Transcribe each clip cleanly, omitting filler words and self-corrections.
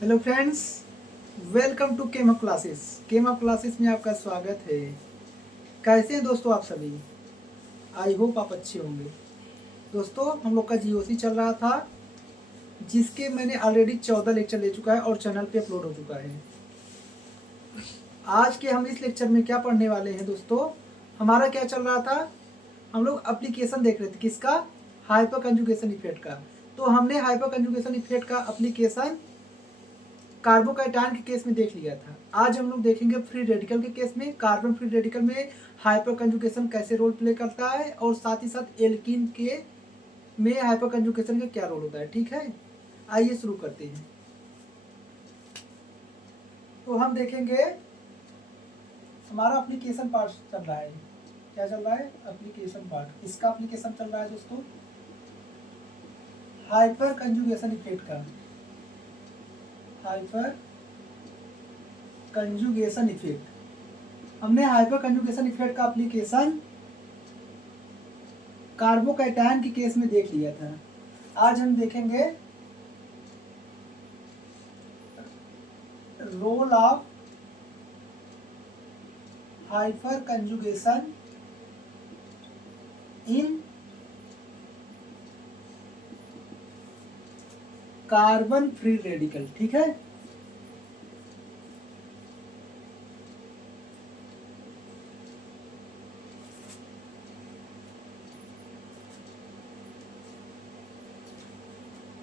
Hello friends, welcome to chem up classes. Chem up classes में आपका स्वागत है। कैसे हैं दोस्तों आप सभी? आई होप आप अच्छे होंगे। दोस्तों, हम लोग का जीओसी चल रहा था, जिसके मैंने ऑलरेडी 14 लेक्चर ले चुका है और चैनल पे अपलोड हो चुका है। आज के हम इस लेक्चर में क्या पढ़ने वाले हैं दोस्तों? हमारा क्या चल रहा था? हम लोग एप्लीकेशन देख रहे थे, किसका? हाइपर कंजुगेशन इफेक्ट का। तो हमने हाइपर कंजुगेशन इफेक्ट का एप्लीकेशन कार्बोकैटायन के केस में देख लिया था। आज हम लोग देखेंगे फ्री रेडिकल के केस में, कार्बन फ्री रेडिकल में हाइपर कंजुगेशन कैसे रोल प्ले करता है, और साथ ही साथ एल्कीन के में हाइपर कंजुगेशन का क्या रोल होता है। ठीक है, आइए शुरू करते हैं। तो हम देखेंगे, हमारा एप्लीकेशन पार्ट चल रहा है। क्या चल रहा है? Application part. इसका एप्लीकेशन चल रहा है दोस्तों हाइपर कंजुगेशन इफेक्ट का। Hyperconjugation effect. हमने हाइपर कंजुगेशन इफेक्ट का एप्लीकेशन कार्बोकैटायन के केस में देख लिया था। आज हम देखेंगे role of hyperconjugation in carbon free radical. ठीक है,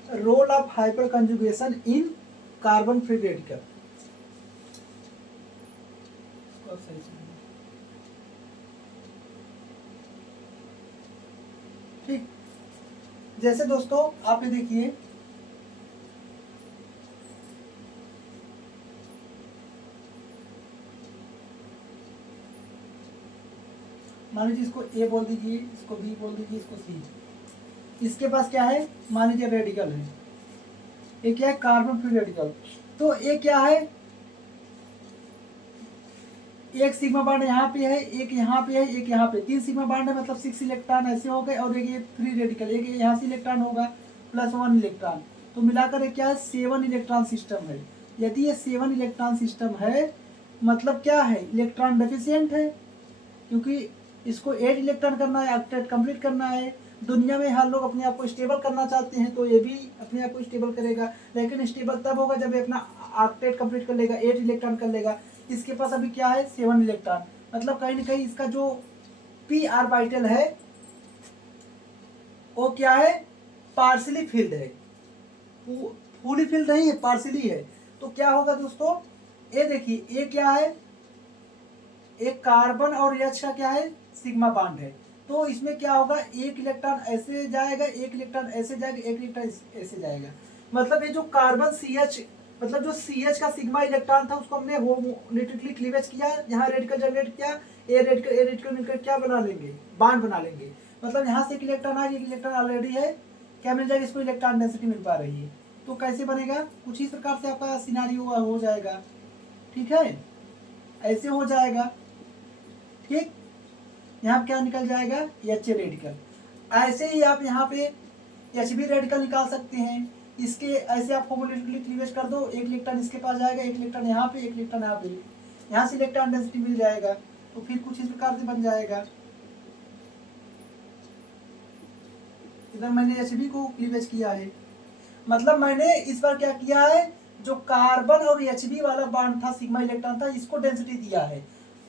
role of hyperconjugation in carbon free radical. ठीक, जैसे दोस्तों आप ये देखिए, मान लीजिए इसको ए बोल दीजिए, इसको बी बोल दीजिए, इसको सी। इसके पास क्या है? मान लीजिए रेडिकल है। ये क्या है? Carbon free radical. तो ये क्या है? एक सिग्मा बॉन्ड यहाँ पे है, एक यहाँ पे है, एक यहाँ पे। 3 सिग्मा बॉन्ड है, मतलब 6 इलेक्ट्रॉन ऐसे हो गए, और एक ये फ्री रेडिकल, एक यहाँ से इलेक्ट्रॉन होगा प्लस 1 इलेक्ट्रॉन। तो मिलाकर एक क्या है? 7 इलेक्ट्रॉन सिस्टम है। यदि ये 7 इलेक्ट्रॉन सिस्टम है, मतलब क्या है? इलेक्ट्रॉन डेफिशिएंट है, क्योंकि इसको 8 इलेक्ट्रॉन करना है, ऑक्टेट कंप्लीट करना है। दुनिया में हर लोग अपने आप को स्टेबल करना चाहते हैं, तो ये भी अपने आप को स्टेबल करेगा, लेकिन स्टेबल तब होगा जब ये अपना ऑक्टेट कंप्लीट कर लेगा, 8 इलेक्ट्रॉन कर लेगा। इसके पास अभी क्या है? 7 इलेक्ट्रॉन। मतलब कहीं ना कहीं इसका जो पी ऑर्बिटल है वो क्या है? पार्शली फिल्ड है, फुली फिल्ड नहीं है, पार्शली है। तो क्या होगा दोस्तों? ये देखिए, ये क्या है? एक कार्बन और एच का क्या है? सिग्मा बॉन्ड है। तो इसमें क्या होगा? एक इलेक्ट्रॉन ऐसे जाएगा, एक इलेक्ट्रॉन ऐसे जाएगा, एक इलेक्ट्रॉन ऐसे जाएगा। मतलब ये जो कार्बन सी एच, मतलब जो सी एच का सिग्मा इलेक्ट्रॉन था, उसको हमने होमोलिटिकली क्लीवेज किया, यहाँ रेडिकल जनरेट किया। ए रेडिकल मिलकर क्या बना लेंगे? बॉन्ड बना लेंगे। मतलब यहाँ से एक इलेक्ट्रॉन आ गया, एक इलेक्ट्रॉन ऑलरेडी है, क्या मिल जाएगा? इसको इलेक्ट्रॉन डेंसिटी मिल पा रही है। तो कैसे बनेगा? कुछ इस प्रकार से आपका सिनारियो हो जाएगा। ठीक है, ऐसे हो जाएगा। ठीक, यहाँ क्या निकल जाएगा? H radical. ऐसे ही आप यहाँ पे एच बी रेडिकल निकाल सकते हैं। इसके ऐसे आप होमोलिटिकली क्लीवेज कर दो, एक इलेक्ट्रॉन इसके पास जाएगा, एक इलेक्ट्रॉन यहाँ पे, एक इलेक्ट्रॉन यहाँ पे, यहाँ से इलेक्ट्रॉन डेंसिटी मिल जाएगा। तो फिर कुछ इस प्रकार से बन जाएगा। इधर मैंने एच बी को क्लीवेज किया है, मतलब मैंने इस बार क्या किया है? जो कार्बन और एच बी वाला बॉन्ड था, सिग्मा इलेक्ट्रॉन था, इसको डेंसिटी दिया है।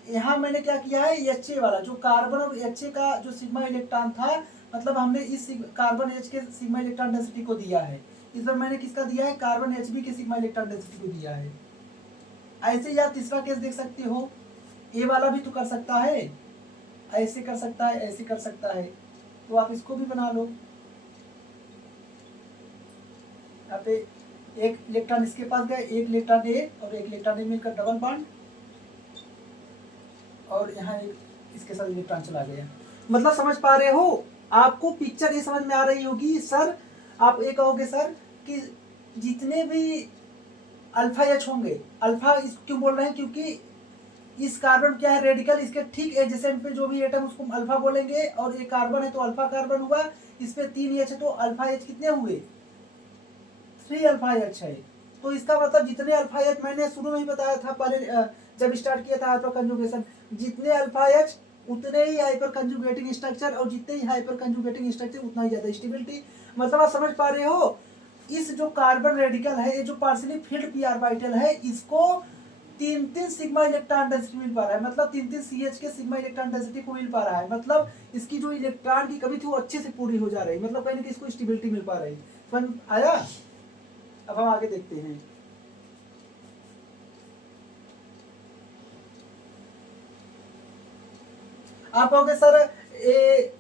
यहाँ मैंने क्या किया है? एच ए वाला, जो कार्बन और एच ए का जो सिग्मा इलेक्ट्रॉन था, मतलब हमने इस कार्बन एच के सिग्मा इलेक्ट्रॉन डेंसिटी को दिया है। इस बार मैंने किसका दिया है? कार्बन एच बी के सिग्मा इलेक्ट्रॉन डेंसिटी को दिया है। ऐसे ही आप तीसरा केस देख सकते हो, ए वाला भी तो कर सकता है, ऐसे कर सकता है, ऐसे कर सकता है। तो आप इसको भी बना लो। यहाँ पे एक इलेक्ट्रॉन इसके पास गया, एक इलेक्ट्रॉन ए और एक इलेक्ट्रॉन ए मिलकर डबल बॉन्ड, और यहाँ एक इसके साथ इलेक्ट्रॉन चला गया। मतलब समझ पा रहे हो? आपको पिक्चर ये समझ में आ रही होगी। सर, आप ये कहोगे सर कि जितने भी अल्फा एच होंगे, अल्फा इस क्यों बोल रहे हैं? क्योंकि इस कार्बन क्या है? रेडिकल, इसके ठीक एडजेसेंट पे जो भी एटम उसको हम अल्फा बोलेंगे, और ये कार्बन है तो अल्फा कार्बन हुआ। इस पे 3 एच है तो अल्फा एच कितने हुए? 3 अल्फा एच है। तो इसका मतलब जितने अल्फा एच, मैंने शुरू में ही बताया था पहले जब स्टार्ट किया था हाइपर कंजुगेशन, जितने अल्फा एच उतने ही हाइपर कंजुगेटिंग स्ट्रक्चर, और जितने ही हाइपर कंजुगेटिंग स्ट्रक्चर उतना ही ज्यादा स्टेबिलिटी। मतलब आप समझ पा रहे हो, इस जो कार्बन रेडिकल है, ये जो पार्शियली फिल्ड पी ऑर्बिटल है, इसको 3-3 सिग्मा इलेक्ट्रॉन डेंसिटी मिल पा रहा है, मतलब 3-3 CH के सिग्मा इलेक्ट्रॉन डेंसिटी को मिल पा रहा है, मतलब इसकी जो इलेक्ट्रॉन की कमी थी वो अच्छे से पूरी हो जा रही है, मतलब कहीं ना कहीं इसको स्टेबिलिटी मिल पा रही है। समझ आया? अब हम आगे देखते हैं। आप कहोगे सर ये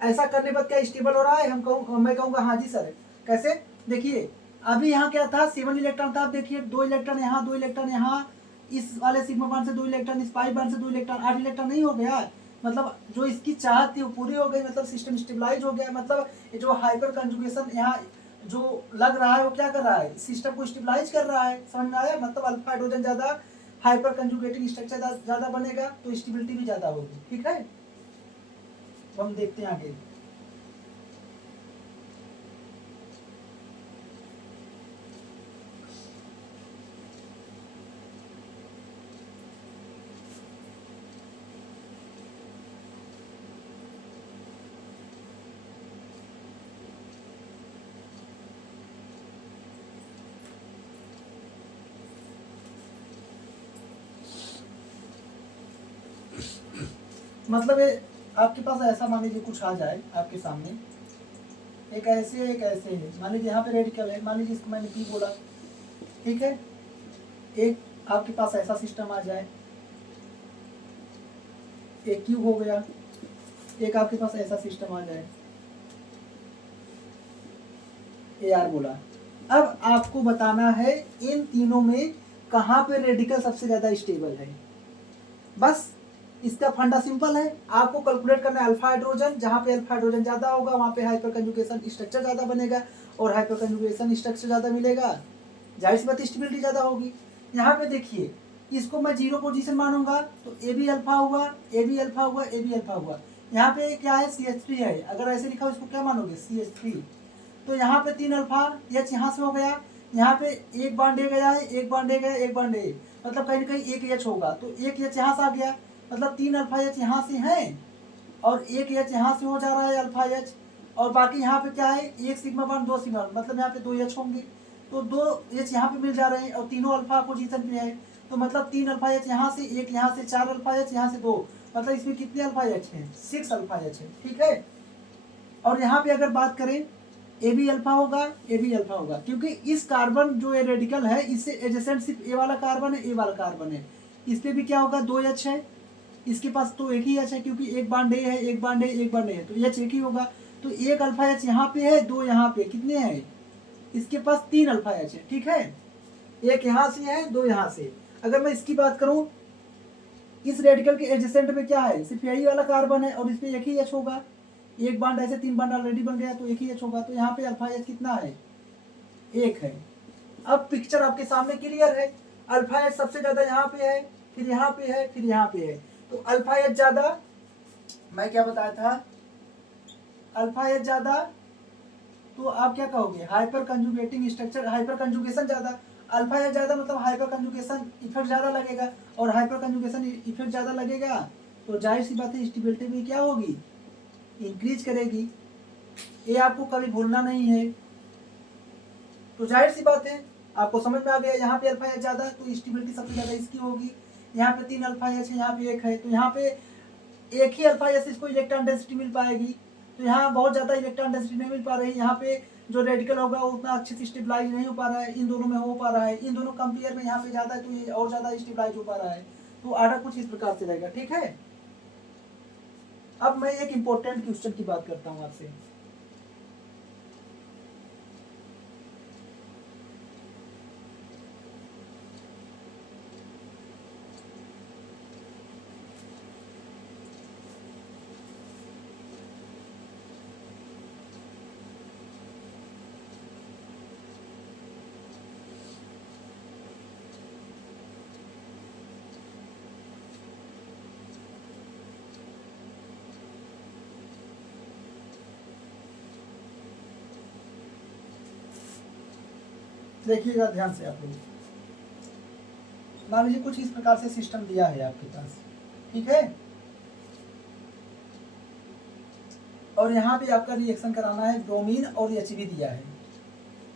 ऐसा करने पर क्या स्टेबल हो रहा है? मैं कहूँगा हाँ जी सर। कैसे? देखिए अभी यहाँ क्या था, 7 इलेक्ट्रॉन था, अब देखिए 2 इलेक्ट्रॉन यहाँ, 2 इलेक्ट्रॉन यहाँ, इस वाले सिग्मा बॉन्ड से 2 इलेक्ट्रॉन, इस पाई बॉन्ड से 2 इलेक्ट्रॉन, 8 इलेक्ट्रॉन नहीं हो गया? मतलब जो इसकी चाहत थी वो पूरी हो गई, मतलब सिस्टम स्टेबलाइज हो गया। मतलब ये जो हाइपर कंजुगेशन यहाँ जो लग रहा है वो क्या कर रहा है, सिस्टम को स्टेबलाइज कर रहा है। समझ में आया? मतलब अल्फा हाइड्रोजन ज्यादा, हाइपर कंजुगेटिंग स्ट्रक्चर ज्यादा बनेगा तो स्टेबिलिटी भी ज्यादा होगी। ठीक है, तो हम देखते हैं आगे। मतलब ये आपके पास ऐसा मान लीजिए कुछ आ जाए आपके सामने, एक ऐसे है एक ऐसे है, मान लीजिए यहाँ पे रेडिकल है, मान लीजिए इसको मैंने पी बोला, ठीक है। एक आपके पास ऐसा सिस्टम आ जाए, एक क्यू हो गया, एक आपके पास ऐसा सिस्टम आ जाए, ए आर बोला। अब आपको बताना है इन तीनों में कहाँ पे रेडिकल सबसे ज्यादा स्टेबल है। बस इसका फंडा सिंपल है, आपको कैलकुलेट करना है अल्फा हाइड्रोजन, जहाँ पे अल्फा हाइड्रोजन ज्यादा होगा वहाँ पे हाइपर कंजुगेशन स्ट्रक्चर ज्यादा बनेगा, और हाइपर कंजुगेशन स्ट्रक्चर ज्यादा मिलेगा, जाहिर सी बात स्टेबिलिटी ज्यादा होगी। यहाँ पे देखिए इसको मैं 0 पोजीशन मानूंगा तो ए बी अल्फा हुआ, ए बी अल्फा हुआ, ए बी अल्फा हुआ। यहाँ पे क्या है, CH3 है, अगर ऐसे लिखा हो इसको क्या मानोगे, CH3। तो यहाँ पे 3 अल्फा एच यहाँ से हो गया, यहाँ पे एक बॉन्ड ए गया है, एक बॉन्ड ए गया, एक बॉन्ड ए, मतलब कहीं ना कहीं एक एच होगा, तो एक एच यहाँ से आ गया, मतलब 3 अल्फा एच यहाँ से है, और एक एच यहाँ से हो जा रहा है अल्फा एच, और बाकी यहाँ पे क्या है, एक सिग्मा बॉन्ड 2 सिग्मा, मतलब यहाँ पे 2 एच होंगे, तो 2 एच यहाँ पे मिल जा रहे हैं, और तीनों अल्फा पोजीशन पे है, तो मतलब 3 अल्फा एच यहाँ से, एक यहाँ से, 4 अल्फा एच यहाँ से 2, मतलब इसमें कितने अल्फा एच हैं, 6 अल्फा एच है। ठीक है, और यहाँ पे अगर बात करें ए बी अल्फा होगा, ए बी अल्फा होगा, क्योंकि इस कार्बन जो ये रेडिकल है इससे एडजेसेंट सिर्फ ए वाला कार्बन है, ए वाला कार्बन है, इस पे भी क्या होगा, 2 एच है, इसके पास तो एक ही एच है, क्योंकि एक बॉन्ड ए है, एक बॉन्ड ए, एक बॉन्ड ए है, तो एच एक ही होगा, तो एक अल्फा एच यहाँ पे है, 2 यहाँ पे, कितने हैं, इसके पास 3 अल्फा एच है। ठीक है, एक यहाँ से है, 2 यहाँ से। अगर मैं इसकी बात करूं, इस रेडिकल के एडजेसेंट में क्या है, सिर्फ यही वाला कार्बन है, और इस पे एक ही एच होगा, एक बॉन्ड ऐसे 3 बॉन्ड ऑलरेडी बन गया, तो एक ही एच होगा, तो यहाँ पे अल्फा एच कितना है, एक है। अब पिक्चर आपके सामने क्लियर है, अल्फा एच सबसे ज्यादा यहाँ पे है, फिर यहाँ पे है, फिर यहाँ पे है, तो अल्फा एच ज्यादा, मैं क्या बताया था, अल्फा एच ज्यादा, तो आप क्या कहोगे, हाइपर कंजुगेटिंग स्ट्रक्चर, हाइपर कंजुगेशन ज्यादा, अल्फा एच ज्यादा मतलब हाइपर कंजुगेशन इफेक्ट ज्यादा लगेगा, और हाइपर कंजुगेशन इफेक्ट ज्यादा लगेगा तो जाहिर सी बात है स्टेबिलिटी भी क्या होगी, इंक्रीज करेगी। ये आपको कभी भूलना नहीं है, तो जाहिर सी बात है आपको समझ में आ गया, यहाँ पे अल्फा एच ज्यादा तो स्टेबिलिटी सबसे ज्यादा इसकी होगी, यहाँ पे 3 अल्फा एच है, यहाँ पे एक है, तो यहाँ पे एक ही अल्फा एच इसको इलेक्ट्रॉन डेंसिटी मिल पाएगी, तो यहाँ बहुत ज्यादा इलेक्ट्रॉन डेंसिटी नहीं मिल पा रही, यहाँ पे जो रेडिकल होगा वो उतना अच्छे से स्टेबलाइज नहीं हो पा रहा है, इन दोनों में हो पा रहा है, इन दोनों कंपेयर में यहाँ पे ज्यादा है तो ये और ज्यादा स्टेबलाइज हो पा रहा है, तो आर्डर कुछ इस प्रकार से रहेगा। ठीक है, अब मैं एक इंपॉर्टेंट क्वेश्चन की बात करता हूँ आपसे, देखिएगा ध्यान से आप लोग, मान लीजिए कुछ इस प्रकार से सिस्टम दिया है आपके पास, ठीक है, और यहाँ पे आपका रिएक्शन कराना है, ब्रोमीन और HB दिया है,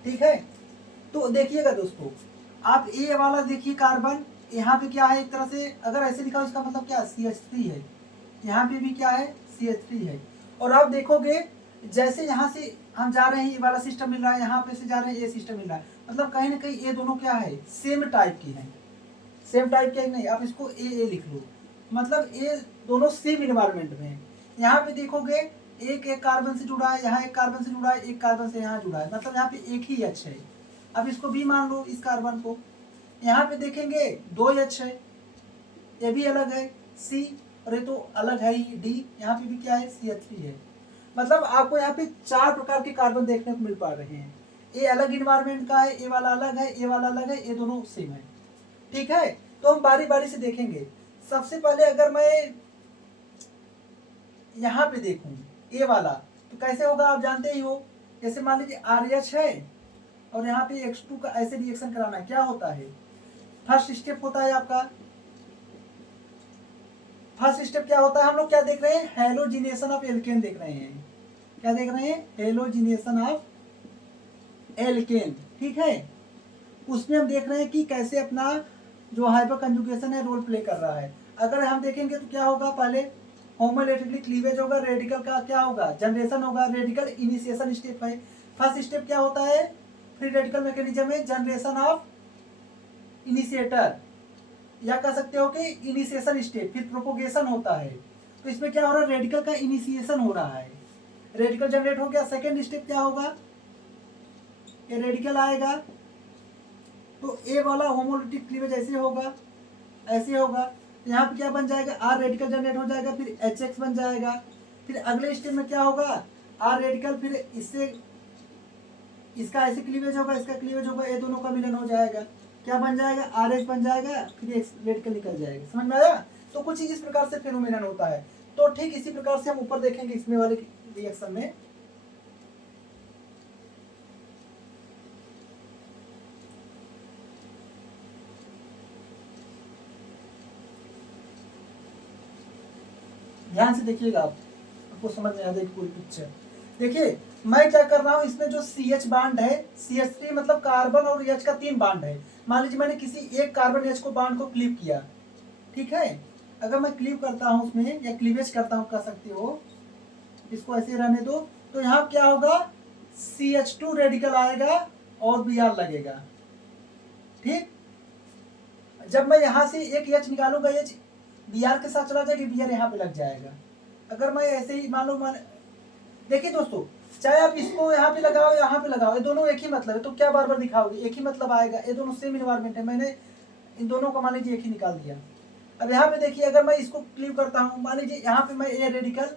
ठीक है। तो देखिएगा दोस्तों, आप ए वाला देखिए कार्बन, यहाँ पे क्या है, एक तरह से अगर ऐसे लिखा हो इसका मतलब क्या, CH3 है, यहाँ पे भी क्या है, CH3 है। और आप देखोगे जैसे यहाँ से हम जा रहे हैं, ये वाला सिस्टम मिल रहा है, यहाँ पे से जा रहे हैं, ये सिस्टम मिल रहा है, मतलब कहीं ना कहीं ये दोनों क्या है, सेम टाइप की है, सेम टाइप के नहीं, आप इसको ए लिख लो, मतलब ये दोनों सेम इन्वायरमेंट में है। यहाँ पे देखोगे एक कार्बन से जुड़ा है, यहाँ एक कार्बन से जुड़ा है, एक कार्बन से यहाँ जुड़ा है, मतलब यहाँ पे एक ही H है। अब इसको भी मान लो इस कार्बन को, यहाँ पे देखेंगे 2 H है, ये भी अलग है C, और ये तो अलग है ही D, यहाँ पे भी क्या है, CH3 है। मतलब आपको यहाँ पे 4 प्रकार के कार्बन देखने को मिल पा रहे हैं। ये अलग इन्वायरमेंट का है, ये वाला अलग है, ये वाला अलग है, ये दोनों सेम है, ठीक है। तो हम बारी बारी से देखेंगे। सबसे पहले अगर मैं यहाँ पे देखूं ये वाला, तो कैसे होगा आप जानते ही हो, जैसे मान लीजिए RH है और यहाँ पे X2 का ऐसे रिएक्शन कराना है, क्या होता है, फर्स्ट स्टेप होता है आपका, फर्स्ट स्टेप क्या होता है, हम लोग क्या देख रहे हैं, हेलोजिनेशन ऑफ एल्केन देख रहे हैं, क्या देख रहे हैं, हेलोजिनेशन ऑफ एल्केन, ठीक है। उसमें हम देख रहे हैं कि कैसे अपना जो हाइपर कंजुगेशन है रोल प्ले कर रहा है। अगर हम देखेंगे तो क्या होगा, पहले होमोलैटिकली क्लीवेज होगा, रेडिकल का क्या होगा, जनरेशन होगा, रेडिकल इनिशिएशन स्टेप है। फर्स्ट स्टेप क्या होता है, फ्री रेडिकल मैकेनिज्म में जनरेशन ऑफ इनिशिएटर, या कह सकते हो कि इनिशिएशन स्टेप, फिर प्रोपोगेशन होता है। तो इसमें क्या हो रहा है, रेडिकल का इनिशिएशन हो रहा है, रेडिकल जनरेट हो गया। सेकेंड स्टेप क्या होगा, ये रेडिकल आएगा, तो ए वाला होमोलैटिक क्लीवेज ऐसे होगा, ऐसे होगा, तो यहाँ पे क्या बन जाएगा, R रेडिकल जनरेट हो जाएगा, फिर HX बन जाएगा। फिर अगले स्टेप में क्या होगा, R रेडिकल, फिर इससे इसका ऐसे क्लीवेज होगा, इसका क्लीवेज होगा, ये दोनों का मिलन हो जाएगा, क्या बन जाएगा, RH बन जाएगा, फिर X रेडिकल निकल जाएगा। समझ में आया। तो कुछ इस प्रकार से फेनोमेनन होता है। तो ठीक इसी प्रकार से हम ऊपर देखेंगे इसमें वाले रिएक्शन में। ध्यान से देखिएगा, आपको समझ में आ जाएगी पूरी पिक्चर। देखिए मैं क्या कर रहा हूँ, इसमें जो CH बांड है, CH3 मतलब कार्बन और H का 3 बांड है। मान लीजिए मैंने किसी एक कार्बन H को बांड को क्लीव किया, ठीक है। अगर मैं क्लीव करता हूँ उसमें, या क्लीवेज करता हूँ कह सकते हो, इसको ऐसे रहने दो, तो यहाँ क्या होगा, CH2 रेडिकल आएगा और Br लगेगा, ठीक। जब मैं यहाँ से एक H निकालूंगा, H Br के साथ चला जाएगा, Br यहाँ पे लग जाएगा। अगर मैं ऐसे ही मान लो, देखिए दोस्तों, चाहे आप इसको यहाँ पे लगाओ, यहाँ पे लगाओ, ये दोनों एक ही मतलब है, तो क्या बार बार दिखाओगे, एक ही मतलब आएगा, ये दोनों सेम इन्वायरमेंट है। मैंने इन दोनों को मान लीजिए एक ही निकाल दिया। अब यहाँ पे देखिए, अगर मैं इसको क्लीव करता हूँ, मान लीजिए यहाँ पे मैं ए रेडिकल,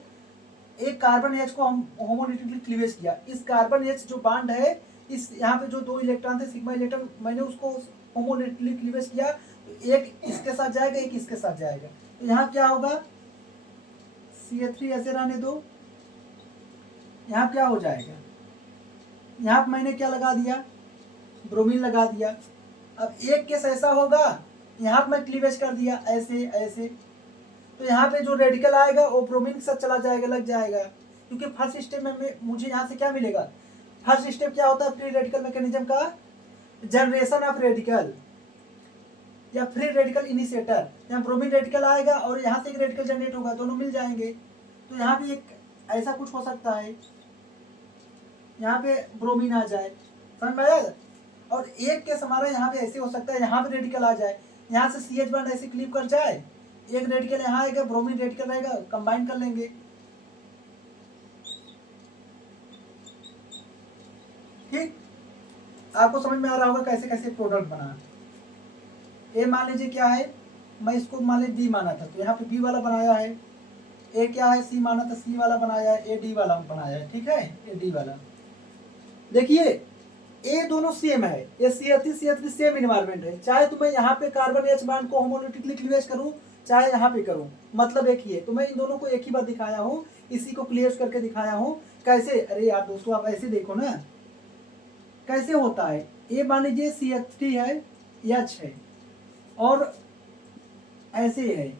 एक कार्बन H को हम होमोलैटिकली क्लीवेज किया, इस कार्बन H जो बांड है, इस यहाँ पे जो 2 इलेक्ट्रॉन थे सिग्मा इलेक्ट्रॉन, मैंने उसको होमोलैटिकली क्लीवेज किया, तो एक इसके साथ जाएगा, एक इसके साथ जाएगा, तो यहाँ क्या होगा, CH3 ऐसे रहने दो, यहाँ क्या हो जाएगा, यहाँ पे मैंने क्या लगा दिया, ब्रोमीन लगा दिया। अब एक केस ऐसा होगा, यहाँ पे मैं क्लीवेज कर दिया ऐसे ऐसे, तो यहाँ पे जो रेडिकल आएगा वो ब्रोमीन के साथ चला जाएगा, लग जाएगा, क्योंकि फर्स्ट स्टेप में मुझे यहाँ से क्या मिलेगा, फर्स्ट स्टेप क्या होता है, फ्री रेडिकल मैकेनिज्म का जनरेशन ऑफ रेडिकल या फ्री रेडिकल इनिशिएटर। यहाँ ब्रोमीन रेडिकल आएगा और यहाँ से एक रेडिकल जनरेट होगा, दोनों मिल जाएंगे। तो यहाँ पे एक ऐसा कुछ हो सकता है, यहाँ पे ब्रोमीन आ जाए, समझ में आया। और एक केस हमारा यहाँ पे ऐसे हो सकता है, यहाँ पे रेडिकल आ जाए, यहाँ से CH बॉन्ड ऐसे क्लीव कर जाए, एक रेडिकल यहाँ आएगा, ब्रोमीन रेडिकल रहेगा, कंबाइन कर लेंगे, ठीक। आपको समझ में आ रहा होगा कैसे कैसे प्रोडक्ट बना। ये मान लीजिए क्या है, मैं इसको मान लीजिए D माना था, तो यहाँ पे B वाला बनाया है, ए क्या है, C माना था, C वाला बनाया है, ए D वाला बनाया है, ठीक है, ये D वाला। देखिए ये दोनों सेम है, ये CH3 सेम इन्वायरमेंट है, चाहे तो मैं यहाँ पे कार्बन H बांड को होमोलैटिकली क्लीवेज करूँ, चाहे यहाँ पे करूँ, मतलब एक ही है। तो मैं इन दोनों को एक ही बार दिखाया हूँ, इसी को क्लीवेज करके दिखाया हूँ। कैसे, अरे यार दोस्तों आप ऐसे देखो ना कैसे होता है, ये मान लीजिए CH3 है, H है, और ऐसे है।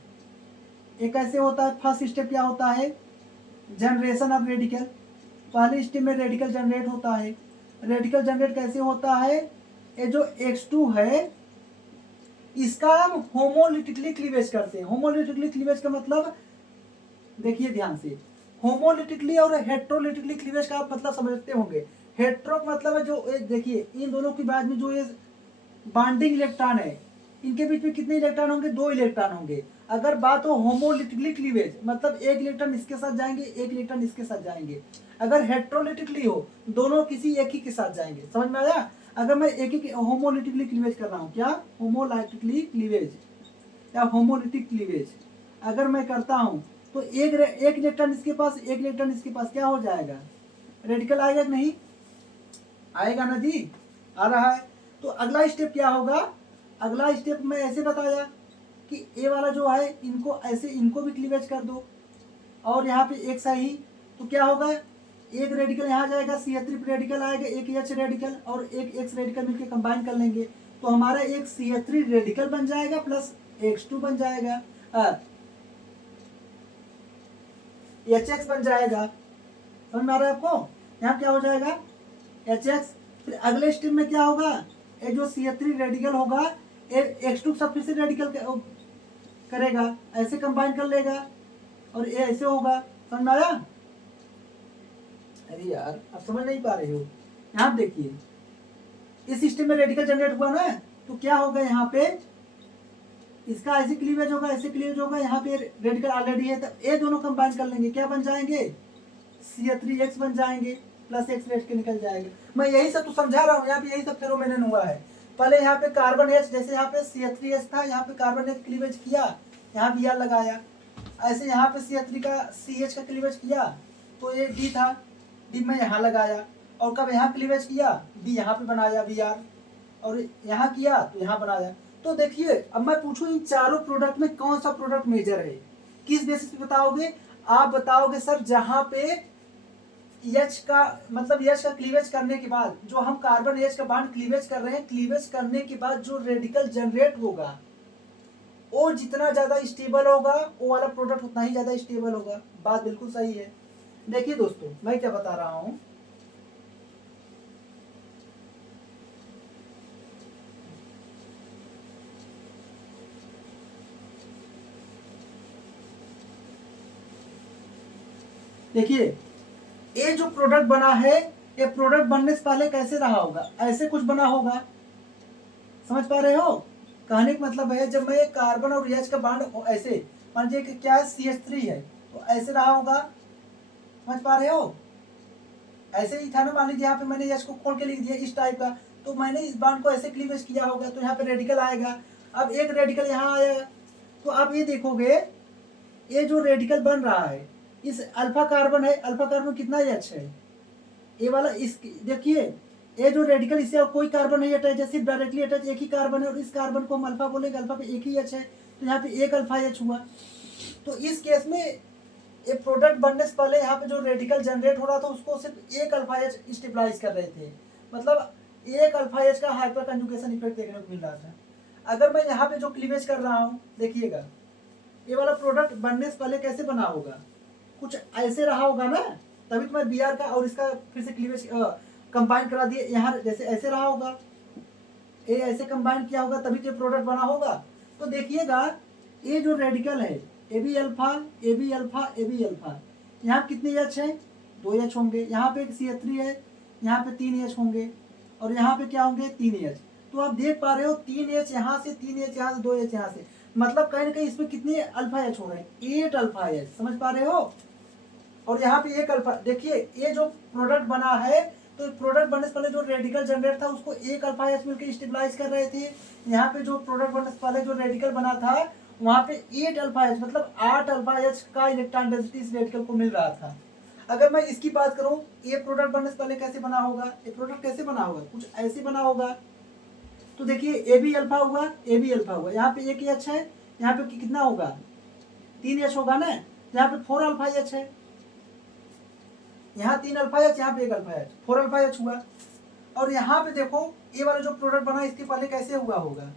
एक ऐसे होता है, फर्स्ट स्टेप क्या होता है, जनरेशन ऑफ रेडिकल। पहले स्टेप में रेडिकल जनरेट होता है। रेडिकल जनरेट कैसे होता है, ये जो X2 है इसका हम होमोलिटिकली क्लीवेज करते हैं। होमोलिटिकली क्लीवेज का मतलब देखिए ध्यान से, होमोलिटिकली और हेट्रोलिटिकली क्लीवेज का आप मतलब समझते होंगे। हेट्रो मतलब है जो देखिए इन दोनों के बाद में जो ये बॉन्डिंग इलेक्ट्रॉन है, इनके बीच में कितने इलेक्ट्रॉन होंगे, 2 इलेक्ट्रॉन होंगे। अगर बात हो होमोलिटिकली क्लीवेज मतलब एक इलेक्ट्रॉन इसके साथ जाएंगे, एक इलेक्ट्रॉन इसके साथ जाएंगे। अगर हेट्रोलिटिकली हो, दोनों किसी एक ही के साथ जाएंगे। समझ में आया? अगर मैं एक ही होमोलिटिकली क्लीवेज कर रहा हूँ, क्या होमोलाइटिकली क्लीवेज या होमोलिटिक क्लीवेज अगर मैं करता हूँ, तो एक इलेक्ट्रॉन इसके पास, एक इलेक्ट्रॉन इसके पास, क्या हो जाएगा, रेडिकल आएगा कि नहीं आएगा ना जी, आ रहा है। तो अगला स्टेप क्या होगा, अगला स्टेप में ऐसे बताया कि ए वाला जो है इनको ऐसे, इनको भी क्लीवेज कर दो, और यहाँ पे एक सही, तो क्या होगा, एक रेडिकल यहाँ जाएगा, CH3 रेडिकल आएगा, एक H रेडिकल और एक X रेडिकल मिलकर कंबाइन कर लेंगे, तो हमारा एक CH3 रेडिकल बन जाएगा प्लस X2 बन जाएगा, HX बन जाएगा। समझ में आ रहा है आपको? यहाँ क्या हो जाएगा, HX। फिर अगले स्टेप में क्या होगा, ये जो CH3 रेडिकल होगा X2 सब फिर से रेडिकल करेगा, ऐसे कंबाइन कर लेगा, और ये ऐसे होगा। समझ में आया? अरे यार आप समझ नहीं पा रहे हो। यहाँ देखिए इस सिस्टम में रेडिकल जनरेट हुआ ना, तो क्या होगा, यहाँ पे इसका ऐसे क्लीवेज होगा, ऐसे क्लीवेज होगा, यहाँ पे रेडिकल ऑलरेडी है, तो ये दोनों कंबाइन कर लेंगे, क्या बन जाएंगे, CH3X बन जाएंगे प्लस X रेडिकल निकल जाएगा। मैं यही सब तो समझा रहा हूँ, यहाँ पे यही सब फेनोमेनन हुआ है। पहले यहाँ पे कार्बन H, जैसे यहाँ पे CH3H था, यहाँ पे कार्बन H क्लीवेज किया, यहाँ Br लगाया, ऐसे यहाँ पे CH3 का CH का क्लीवेज किया, तो ये D था, D में यहाँ लगाया, और कब यहाँ क्लीवेज किया, B यहाँ पे बनाया Br, और यहाँ किया तो यहाँ बनाया। तो देखिए अब मैं पूछूं इन चारों प्रोडक्ट में कौन सा प्रोडक्ट मेजर है, किस बेसिस पे बताओगे, आप बताओगे सर जहां पे H का मतलब H का क्लीवेज करने के बाद, जो हम कार्बन H का बॉन्ड क्लीवेज कर रहे हैं, क्लीवेज करने के बाद जो रेडिकल जनरेट होगा वो जितना ज्यादा स्टेबल होगा, वो वाला प्रोडक्ट उतना ही ज्यादा स्टेबल होगा। बात बिल्कुल सही है। देखिए दोस्तों मैं क्या बता रहा हूं, देखिए ये जो प्रोडक्ट बना है, ये प्रोडक्ट बनने से पहले कैसे रहा होगा, ऐसे कुछ बना होगा। समझ पा रहे हो? कहने का मतलब है जब मैं कार्बन और H का बॉन्ड ऐसे, मान लीजिए कि क्या है CH3 है, तो ऐसे रहा होगा। समझ पा रहे हो? ऐसे ही था ना, मान लीजिए यहाँ पे मैंने H को खोल के लिख दिया इस टाइप का, तो मैंने इस बॉन्ड को ऐसे क्लीवेज किया होगा, तो यहाँ पे रेडिकल आएगा। अब एक रेडिकल यहाँ आएगा, तो आप ये देखोगे ये जो रेडिकल बन रहा है, इस अल्फा कार्बन है, अल्फा कार्बन कितना H है, ये वाला इस देखिए, ये जो रेडिकल इससे और कोई कार्बन नहीं अटैच है, सिर्फ डायरेक्टली अटैच एक ही कार्बन है, और इस कार्बन को हम अल्फा बोलेंगे, अल्फा पे एक ही H है, तो यहाँ पे एक अल्फा H हुआ। तो इस केस में ये प्रोडक्ट बनने से पहले यहाँ पे जो रेडिकल जनरेट हो रहा था उसको सिर्फ एक अल्फा H स्टेबलाइज कर रहे थे, मतलब एक अल्फा H का हाइपर कंजुगेशन इफेक्ट देखने को मिल रहा था। अगर मैं यहाँ पे जो क्लीवेज कर रहा हूँ, देखिएगा ये वाला प्रोडक्ट बनने से पहले कैसे बना होगा, कुछ ऐसे रहा होगा ना, तभी तो मैं Br का और इसका फिर से क्लीवेज कंबाइन करा दिए, यहाँ जैसे ऐसे रहा होगा, ये ऐसे कंबाइन किया होगा, तभी तो प्रोडक्ट बना होगा। तो देखिएगा ये जो रेडिकल है AB alpha, AB alpha, AB alpha, यहाँ कितने H है, 2 H होंगे, यहाँ पे एक CH3 है, यहाँ पे 3 H होंगे, और यहाँ पे क्या होंगे 3 H। तो आप देख पा रहे हो 3 H यहाँ से, 3 H यहाँ से, 2 H यहाँ से, मतलब कहीं ना कहीं इसमें कितने अल्फा H हो रहे हैं, 8 अल्फा H। समझ पा रहे हो? और यहाँ पे एक अल्फा, देखिए ये जो प्रोडक्ट बना है, तो प्रोडक्ट बनने से पहले जो रेडिकल जनरेट था उसको एक अल्फा H मिलकर स्टेबलाइज कर रहे थे। यहाँ पे जो प्रोडक्ट बनने से पहले जो रेडिकल बना था वहाँ पे 8 अल्फा H मतलब 8 अल्फा H का इलेक्ट्रॉन डेंसिटी इस रेडिकल को मिल रहा था। अगर मैं इसकी बात करूँ, ये प्रोडक्ट बनने से पहले कैसे बना होगा, ये प्रोडक्ट कैसे बना होगा, कुछ ऐसे बना होगा। तो देखिए AB अल्फा हुआ, AB अल्फा हुआ, यहाँ पे एक H है, यहाँ पे कितना होगा 3 H होगा ना, यहाँ पे 4 अल्फा H है, यहाँ 3 अल्फा H, यहाँ पे 1 अल्फा H, 4 अल्फा H हुआ। और यहाँ पे देखो ये वाला जो प्रोडक्ट बना इसके पहले कैसे हुआ होगा,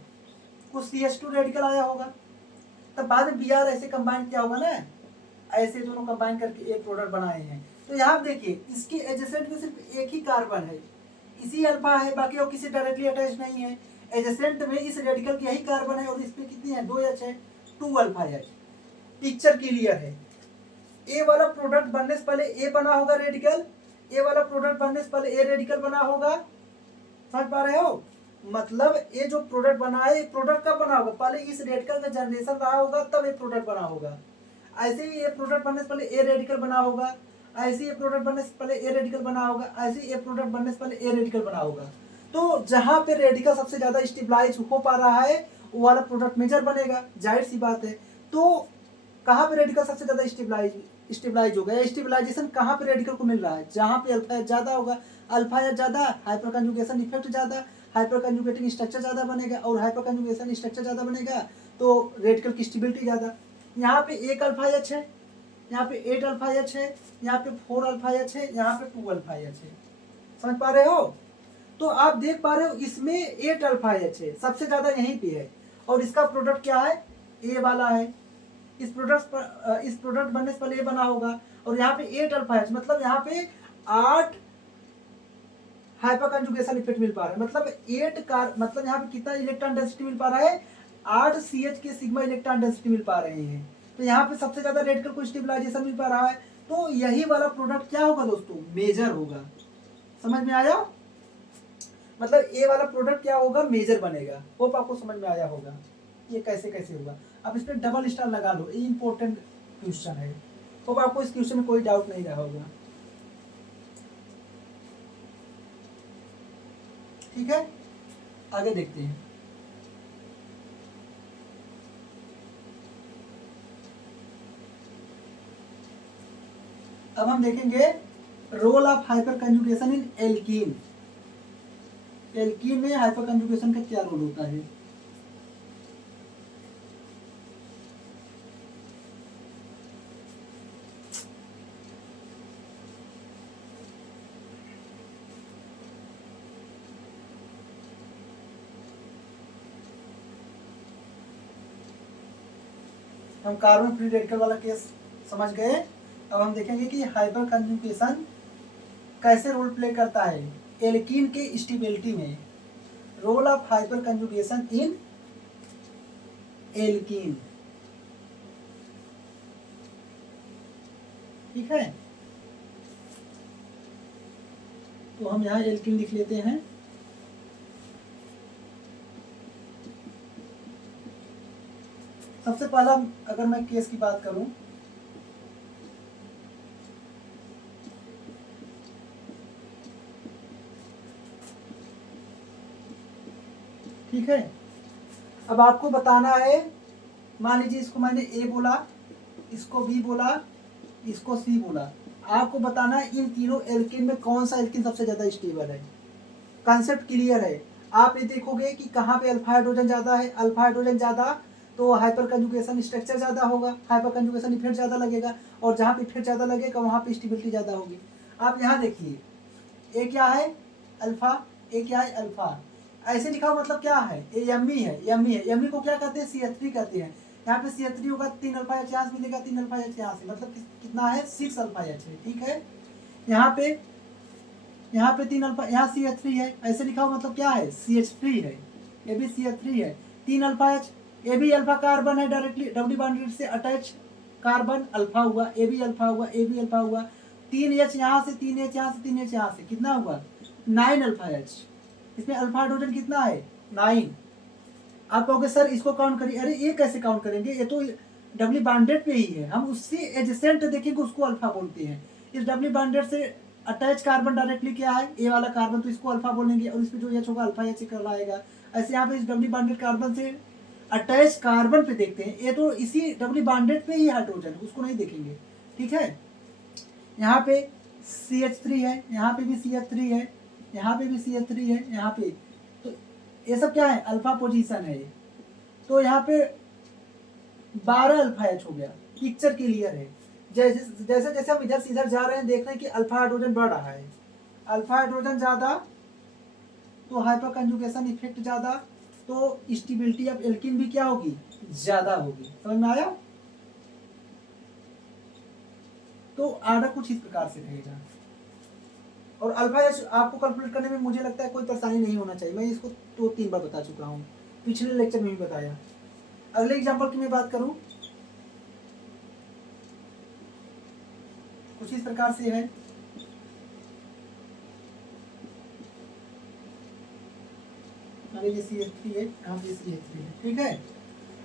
कुछ CH2 रेडिकल आया होगा, तब बाद में Br ऐसे कंबाइन किया होगा ना, ऐसे दोनों कंबाइन करके एक प्रोडक्ट बनाए हैं। तो यहाँ देखिए इसके एडजेसेंट में सिर्फ एक ही कार्बन है, इसी अल्फा है, बाकी और किसी डायरेक्टली अटैच नहीं है। एडजेसेंट में इस रेडिकल की यही कार्बन है और इसमें कितनी है, 2H है, 2 अल्फा H। पिक्चर क्लियर है। ए वाला प्रोडक्ट बनने से पहले ए बना होगा रेडिकल, ए वाला प्रोडक्ट बनने से पहले ए रेडिकल बना होगा, समझ पा रहे हो। मतलब ये जो प्रोडक्ट बना है, प्रोडक्ट कब बना होगा, पहले इस रेडिकल का जनरेशन रहा होगा तब ये प्रोडक्ट बना होगा। ऐसे ही ये प्रोडक्ट बनने से पहले ए रेडिकल बना होगा, ऐसे ये प्रोडक्ट बनने से पहले ए रेडिकल बना होगा, ऐसे ये प्रोडक्ट बनने से पहले ए रेडिकल बना होगा। तो जहां पे रेडिकल सबसे ज्यादा स्टेबलाइज हो पा रहा है वो वाला प्रोडक्ट मेजर बनेगा, जाहिर सी बात है। तो कहाँ पे रेडिकल सबसे ज्यादा स्टेबलाइज होगा, स्टेबलाइजेशन कहाँ पे रेडिकल को मिल रहा है, जहाँ पे अल्फा ज्यादा होगा, अल्फा ज्यादा, हाइपर कंजुगेशन इफेक्ट ज्यादा, हाइपर कंजुगेटिंग स्ट्रक्चर ज्यादा बनेगा, और हाइपर कंजुगेशन स्ट्रक्चर ज्यादा बनेगा तो रेडिकल की स्टेबिलिटी ज्यादा। यहाँ पे 1 अल्फा H है, यहाँ पे 8 अल्फा H है, यहाँ पे 4 अल्फा H है, यहाँ पे 2 अल्फा H है, समझ पा रहे हो। तो आप देख पा रहे हो इसमें 8 अल्फा H है, सबसे ज्यादा यहीं पे है, और इसका प्रोडक्ट क्या है, ए वाला है। इस प्रोडक्ट बनने से पहले ये बना होगा, और यहाँ पे 8 अल्फा H, मतलब यहाँ पे 8 हाइपर कंजुगेशन इफेक्ट मिल पा रहा है, मतलब यहाँ पे कितना इलेक्ट्रॉन डेंसिटी मिल पा रहा है, 8 CH के सिग्मा इलेक्ट्रॉन डेंसिटी मिल पा रहे हैं। तो यहाँ पे सबसे ज्यादा रेडिकल को स्टेबलाइजेशन मिल पा रहा है, तो यही वाला प्रोडक्ट क्या होगा दोस्तों, मेजर होगा। समझ में आया, मतलब ये वाला प्रोडक्ट क्या होगा, मेजर बनेगा। होप आपको समझ में आया होगा ये कैसे कैसे होगा। अब इस पर डबल स्टार लगा लो, ये इंपॉर्टेंट क्वेश्चन है। होप आपको इस क्वेश्चन में कोई डाउट नहीं रहा होगा, ठीक है। आगे देखते हैं। अब हम देखेंगे role of hyperconjugation in alkene. Alkene में हाइपर कंजुगेशन का क्या रोल होता है। हम कार्बन फ्री रेडिकल वाला केस समझ गए। अब हम देखेंगे कि हाइपर कंजुगेशन कैसे रोल प्ले करता है एल्कीन के स्टेबिलिटी में। Role of hyperconjugation in alkene, ठीक है। तो हम यहाँ एल्कीन लिख लेते हैं। सबसे पहला अगर मैं केस की बात करूं, ठीक है। अब आपको बताना है, मान लीजिए इसको मैंने ए बोला, इसको बी बोला, इसको सी बोला। आपको बताना है इन तीनों एल्कीन में कौन सा एल्कीन सबसे ज्यादा स्टेबल है। कॉन्सेप्ट क्लियर है। आप ये देखोगे कि कहाँ पे अल्फा हाइड्रोजन ज्यादा है, अल्फा हाइड्रोजन ज्यादा तो हाइपर कंजुगेशन स्ट्रक्चर ज्यादा होगा, हाइपर कंजुगेशन इफेक्ट ज्यादा लगेगा, और जहाँ पे इफेक्ट ज्यादा लगेगा वहाँ पे स्टेबिलिटी ज्यादा होगी। आप यहाँ देखिए, ए क्या है, अल्फा, ए क्या है, अल्फा। ऐसे लिखा हो मतलब क्या है, ए यम्मी है, यम्मी है। यम्मी को क्या कहते हैं, CH3 कहते हैं। यहाँ पे CH3 होगा, 3 अल्फा H यहाँ से मिलेगा, 3 अल्फा H यहाँ से, मतलब कितना है, 6 अल्फा H है, ठीक है। यहाँ पे 3 अल्फा, यहाँ CH3 है, ऐसे लिखा हो मतलब क्या है, CH3 है, ये भी CH3 है, 3 अल्फा H, ये भी अल्फा कार्बन है, डायरेक्टली डबली बॉन्डेड से अटैच कार्बन, अल्फा हुआ, ये भी अल्फा हुआ, ये भी अल्फा हुआ, 3H यहाँ से, 3H यहाँ से, 3H यहाँ से, कितना हुआ, 9 अल्फा H। इसमें अल्फा हाइड्रोजन कितना है, 9। आप कहोगे सर इसको काउंट करिए, अरे ये कैसे काउंट करेंगे, ये तो डबली बॉन्डेड पे ही है, हम उससे एडजेसेंट देखेंगे उसको अल्फा बोलते हैं। इस डबली बॉन्डेड से अटैच कार्बन डायरेक्टली क्या है, ए वाला कार्बन, तो इसको अल्फा बोलेंगे, और इसमें जो H होगा अल्फा H कहलाएगा। ऐसे यहाँ पे इस डबली बॉन्डेड कार्बन से अटैच कार्बन पे देखते हैं, ये तो इसी डबली बॉन्डेड पे ही हाइड्रोजन, उसको नहीं देखेंगे, ठीक है। यहाँ पे CH3 है, यहाँ पे भी CH3 है, यहाँ पे भी CH3 है, यहाँ पे, तो ये सब क्या है, अल्फा पोजीशन है। तो यहाँ पे 12 अल्फा H हो गया। पिक्चर क्लियर है। जैसे जैसे जैसे हम इधर से इधर जा रहे हैं, देख रहे हैं कि अल्फा हाइड्रोजन बढ़ रहा है, अल्फा हाइड्रोजन ज्यादा, तो हाइपर कंजुगेशन इफेक्ट ज़्यादा, तो स्टेबिलिटी ऑफ एल्किन भी क्या होगी, ज़्यादा होगी। समझ में आया? तो आर्डर कुछ इस प्रकार से रहेगा। और अल्फा एच आपको कैलकुलेट करने में मुझे लगता है कोई परेशानी नहीं होना चाहिए, मैं इसको 2-3 बार बता चुका हूँ, पिछले लेक्चर में भी बताया। अगले एग्जांपल की मैं बात करूँ, कुछ इस प्रकार से है। आगे ये CH3 है, यहाँ पे CH3 है, ठीक है।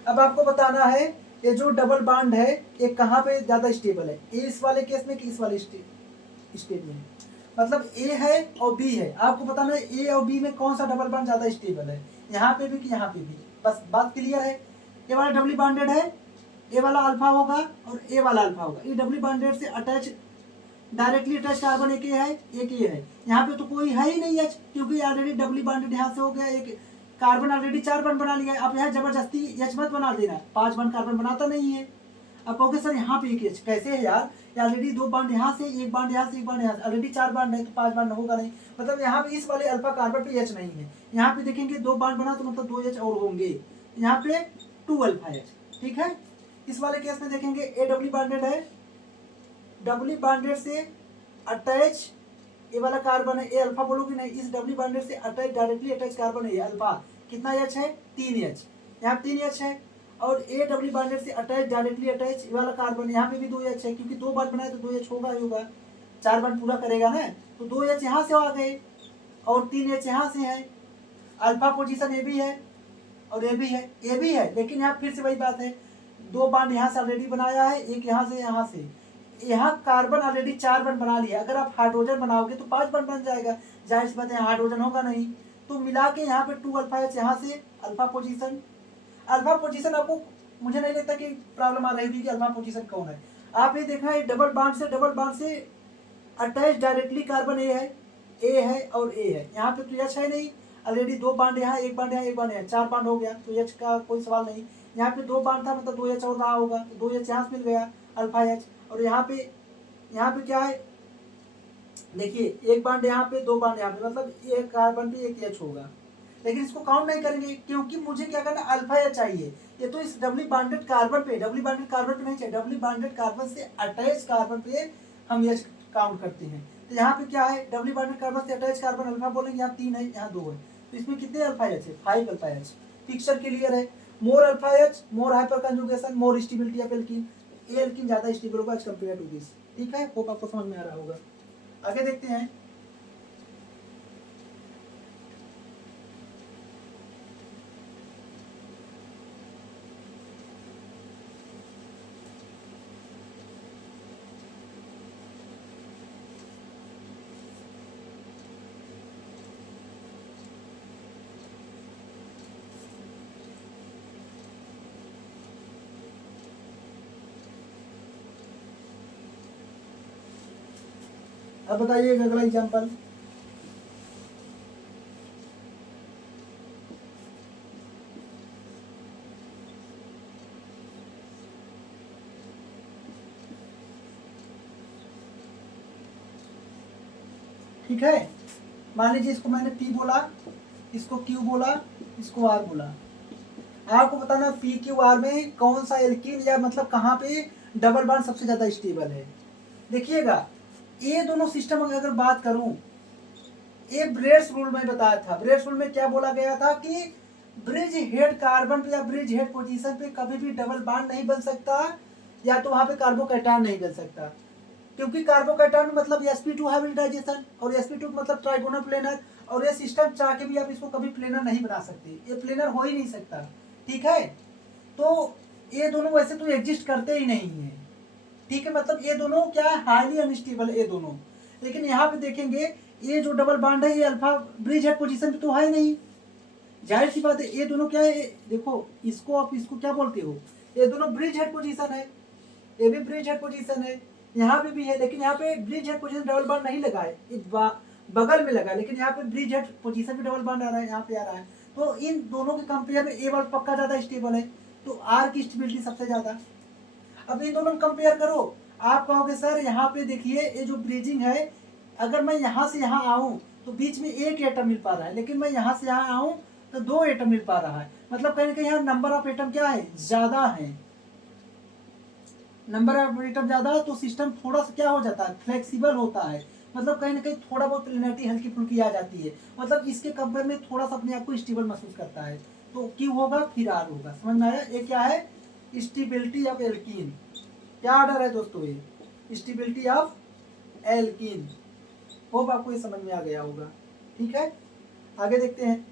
अब आपको बताना है ये जो डबल बॉन्ड है ये कहाँ पे ज़्यादा स्टेबल है, इस वाले केस में कि इस वाले स्टेट में। मतलब ए है और बी है, आपको बताना है ए और बी में कौन सा डबल बॉन्ड ज़्यादा स्टेबल है, यहाँ पे भी कि यहाँ पे भी। बस बात क्लियर है। ये वाला डबल बॉन्डेड है, ए वाला अल्फा होगा और ए वाला अल्फा होगा। ये डबल बॉन्डेड से अटैच, डायरेक्टली अटैच कार्बन एक है, एक ये है। यहाँ पे तो कोई है ही नहीं एच, क्योंकि ऑलरेडी डबल बॉन्डेड यहाँ से हो गया, एक कार्बन ऑलरेडी 4 बॉन्ड बना लिया है। आप यहाँ जबरदस्ती एच मत बना देना, 5 बॉन्ड कार्बन बनाता नहीं है। अब कहोगे सर यहाँ पे एक एच कैसे है यार, ऑलरेडी 2 बॉन्ड यहाँ से, एक बॉन्ड यहाँ से, एक बॉन्ड यहाँ से, ऑलरेडी 4 बॉन्ड है तो 5 बॉन्ड होगा नहीं। मतलब यहाँ पे इस वाले अल्फा कार्बन पे एच नहीं है। यहाँ पे देखेंगे 2 बॉन्ड बना तो मतलब 2 एच और होंगे, यहाँ पे 2 अल्फा एच, ठीक है। इस वाले केस में देखेंगे ए डबली बॉन्डेड है, डबली बॉन्डेड से अटैच ये वाला कार्बन है, ए अल्फा बोलोगे नहीं, इस डबली बॉन्डेड से अटैच, डायरेक्टली अटैच कार्बन है ये अल्फा, कितना एच है, 3 एच, यहाँ 3 एच है। और ए डबली बॉन्डेड से अटैच, डायरेक्टली अटैच ये वाला कार्बन, यहाँ पे भी 2 एच है, क्योंकि 2 बॉन्ड बनाए तो 2 एच होगा ही होगा, 4 बॉन्ड पूरा करेगा ना, तो 2 एच यहाँ से आ गए और 3 एच यहाँ से है। अल्फा पोजीशन ए भी है और ए भी है, ए भी है, लेकिन यहाँ फिर से वही बात है, 2 बॉन्ड यहाँ से ऑलरेडी बनाया है, एक यहाँ से, यहाँ से। यहाँ कार्बन ऑलरेडी 4 बॉन्ड बना लिया, अगर आप हाइड्रोजन बनाओगे तो 5 बॉन्ड बन जाएगा, जाहिर सी बात है हाइड्रोजन होगा नहीं। तो मिला के यहाँ पे 2 अल्फा एच यहाँ से अल्फा पोजीशन। अल्फा पोजीशन आपको मुझे नहीं लगता कि प्रॉब्लम आ रही होगी कि अल्फा पोजीशन कौन है। आप ये देखना है डबल बॉन्ड से अटैच डायरेक्टली कार्बन ए है और ए है, यहाँ पे तो एच है नहीं, ऑलरेडी 2 बॉन्ड यहाँ, एक बॉन्ड यहाँ, एक बॉन्ड यहाँ, 4 बॉन्ड हो गया, तो एच का कोई सवाल नहीं। यहाँ पे 2 बॉन्ड था मतलब 2 एच और रहा होगा, तो 2 एच यहाँ से मिल गया अल्फा एच। और यहाँ पे क्या है, देखिए 1 बॉन्ड यहाँ पे, 2 बॉन्ड यहाँ पे, मतलब एक कार्बन पे एक एच होगा, लेकिन इसको काउंट नहीं करेंगे क्योंकि मुझे क्या करना, अल्फा एच चाहिए। ये तो इस डबली बॉन्डेड कार्बन पे नहीं चाहिए, डबली बॉन्डेड कार्बन से अटैच कार्बन पे हम एच काउंट करते हैं। तो यहाँ पे क्या है, डबली बॉन्डेड कार्बन से अटैच कार्बन अल्फा बोलेंगे, यहाँ 3 है, यहाँ 2 है, तो इसमें कितने अल्फा एच है, 5 अल्फा एच। पिक्चर क्लियर है, more alpha H, more hyperconjugation, more stability of alkene, a alkene ज्यादा स्टेबल होगा एज कम्पेयर टू दिस, ठीक है। होप आपको समझ में आ रहा होगा। आगे देखते हैं। अब बताइए अगला एग्जांपल। ठीक है, मान लीजिए इसको मैंने P बोला, इसको Q बोला, इसको R बोला। आपको बताना P Q R में कौन सा एल्कीन या मतलब कहाँ पे डबल बॉन्ड सबसे ज्यादा स्टेबल है। देखिएगा ये दोनों सिस्टम अगर बात करूं, ये ब्रेड्स रूल में बताया था। ब्रेड्स रूल में क्या बोला गया था कि ब्रिज हेड कार्बन पे या ब्रिज हेड पोजीशन पे कभी भी डबल बॉन्ड नहीं बन सकता, या तो वहां पे कार्बोकैटायन नहीं बन सकता, क्योंकि कार्बोकैटायन मतलब sp2 हाइब्रिडाइजेशन, और sp2 मतलब ट्राइगोनल प्लेनर, और ये सिस्टम चाह के भी आप इसको कभी प्लेनर नहीं बना सकते, ये प्लेनर हो ही नहीं सकता, ठीक है। तो ये दोनों वैसे तो एग्जिस्ट करते ही नहीं है, ठीक है, मतलब ये दोनों क्या है, हाईली अनस्टेबल ये दोनों। लेकिन यहाँ पे देखेंगे ये जो डबल बॉन्ड है ये अल्फा ब्रिज हेड पोजीशन पे तो है नहीं, जाहिर सी बात है ये दोनों क्या है, देखो इसको आप इसको क्या बोलते हो, ये दोनों ब्रिज हेड पोजीशन है, ये भी ब्रिज हेड पोजीशन है, यहाँ पे भी है, लेकिन यहाँ पे bridge head position double bond नहीं लगा है, बगल में लगा, लेकिन यहाँ पे ब्रिज हेड पोजीशन पे डबल बॉन्ड आ रहा है, यहाँ पे आ रहा है। तो इन दोनों के कंपेयर में ए वाला पक्का ज्यादा स्टेबल है, तो आर की स्टेबिलिटी सबसे ज्यादा। अब इन दोनों में कंपेयर करो, आप कहोगे सर यहाँ पे देखिए ये जो ब्रिजिंग है, अगर मैं यहाँ से यहाँ आऊँ तो बीच में एक एटम मिल पा रहा है, लेकिन मैं यहाँ से यहाँ आऊँ तो 2 एटम मिल पा रहा है। मतलब कहीं ना कहीं यहाँ नंबर ऑफ एटम क्या है, ज़्यादा है। नंबर ऑफ एटम ज़्यादा है तो सिस्टम थोड़ा सा क्या हो जाता है, फ्लेक्सिबल होता है। मतलब कहीं ना कहीं थोड़ा बहुत लिनियरिटी हल्की फुल्की आ जाती है। मतलब इसके कंपेयर में थोड़ा सा अपने आप को स्टेबल महसूस करता है। तो क्यू होगा फिर आर होगा। समझ में आया? ये क्या है, स्टेबिलिटी ऑफ एल्कीन। क्या ऑर्डर है दोस्तों, ये स्टेबिलिटी ऑफ एल्कीन। होप आपको ये समझ में आ गया होगा। ठीक है, आगे देखते हैं।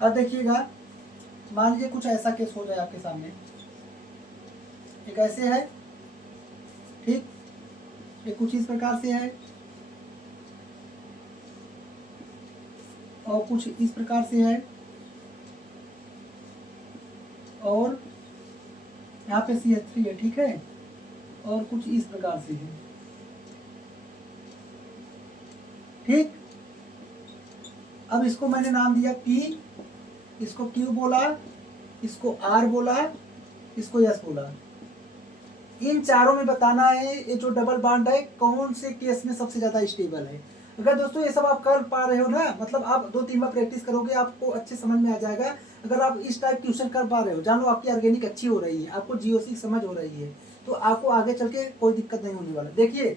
अब देखिएगा, मान लीजिए कुछ ऐसा केस हो जाए आपके सामने। एक ऐसे है, ठीक, ये कुछ इस प्रकार से है और कुछ इस प्रकार से है, और यहाँ पे CH3 है, ठीक है, और कुछ इस प्रकार से है, ठीक। अब इसको मैंने नाम दिया P, इसको Q बोला, इसको R बोला, इसको S बोला। इन चारों में बताना है ये जो डबल बॉन्ड है कौन से केस में सबसे ज्यादा स्टेबल है। अगर दोस्तों ये सब आप कर पा रहे हो ना, मतलब आप 2-3 बार प्रैक्टिस करोगे आपको अच्छे समझ में आ जाएगा। अगर आप इस टाइप क्वेश्चन कर पा रहे हो, जान लो आपकी ऑर्गेनिक अच्छी हो रही है, आपको GOC समझ हो रही है, तो आपको आगे चल के कोई दिक्कत नहीं होने वाला। देखिए,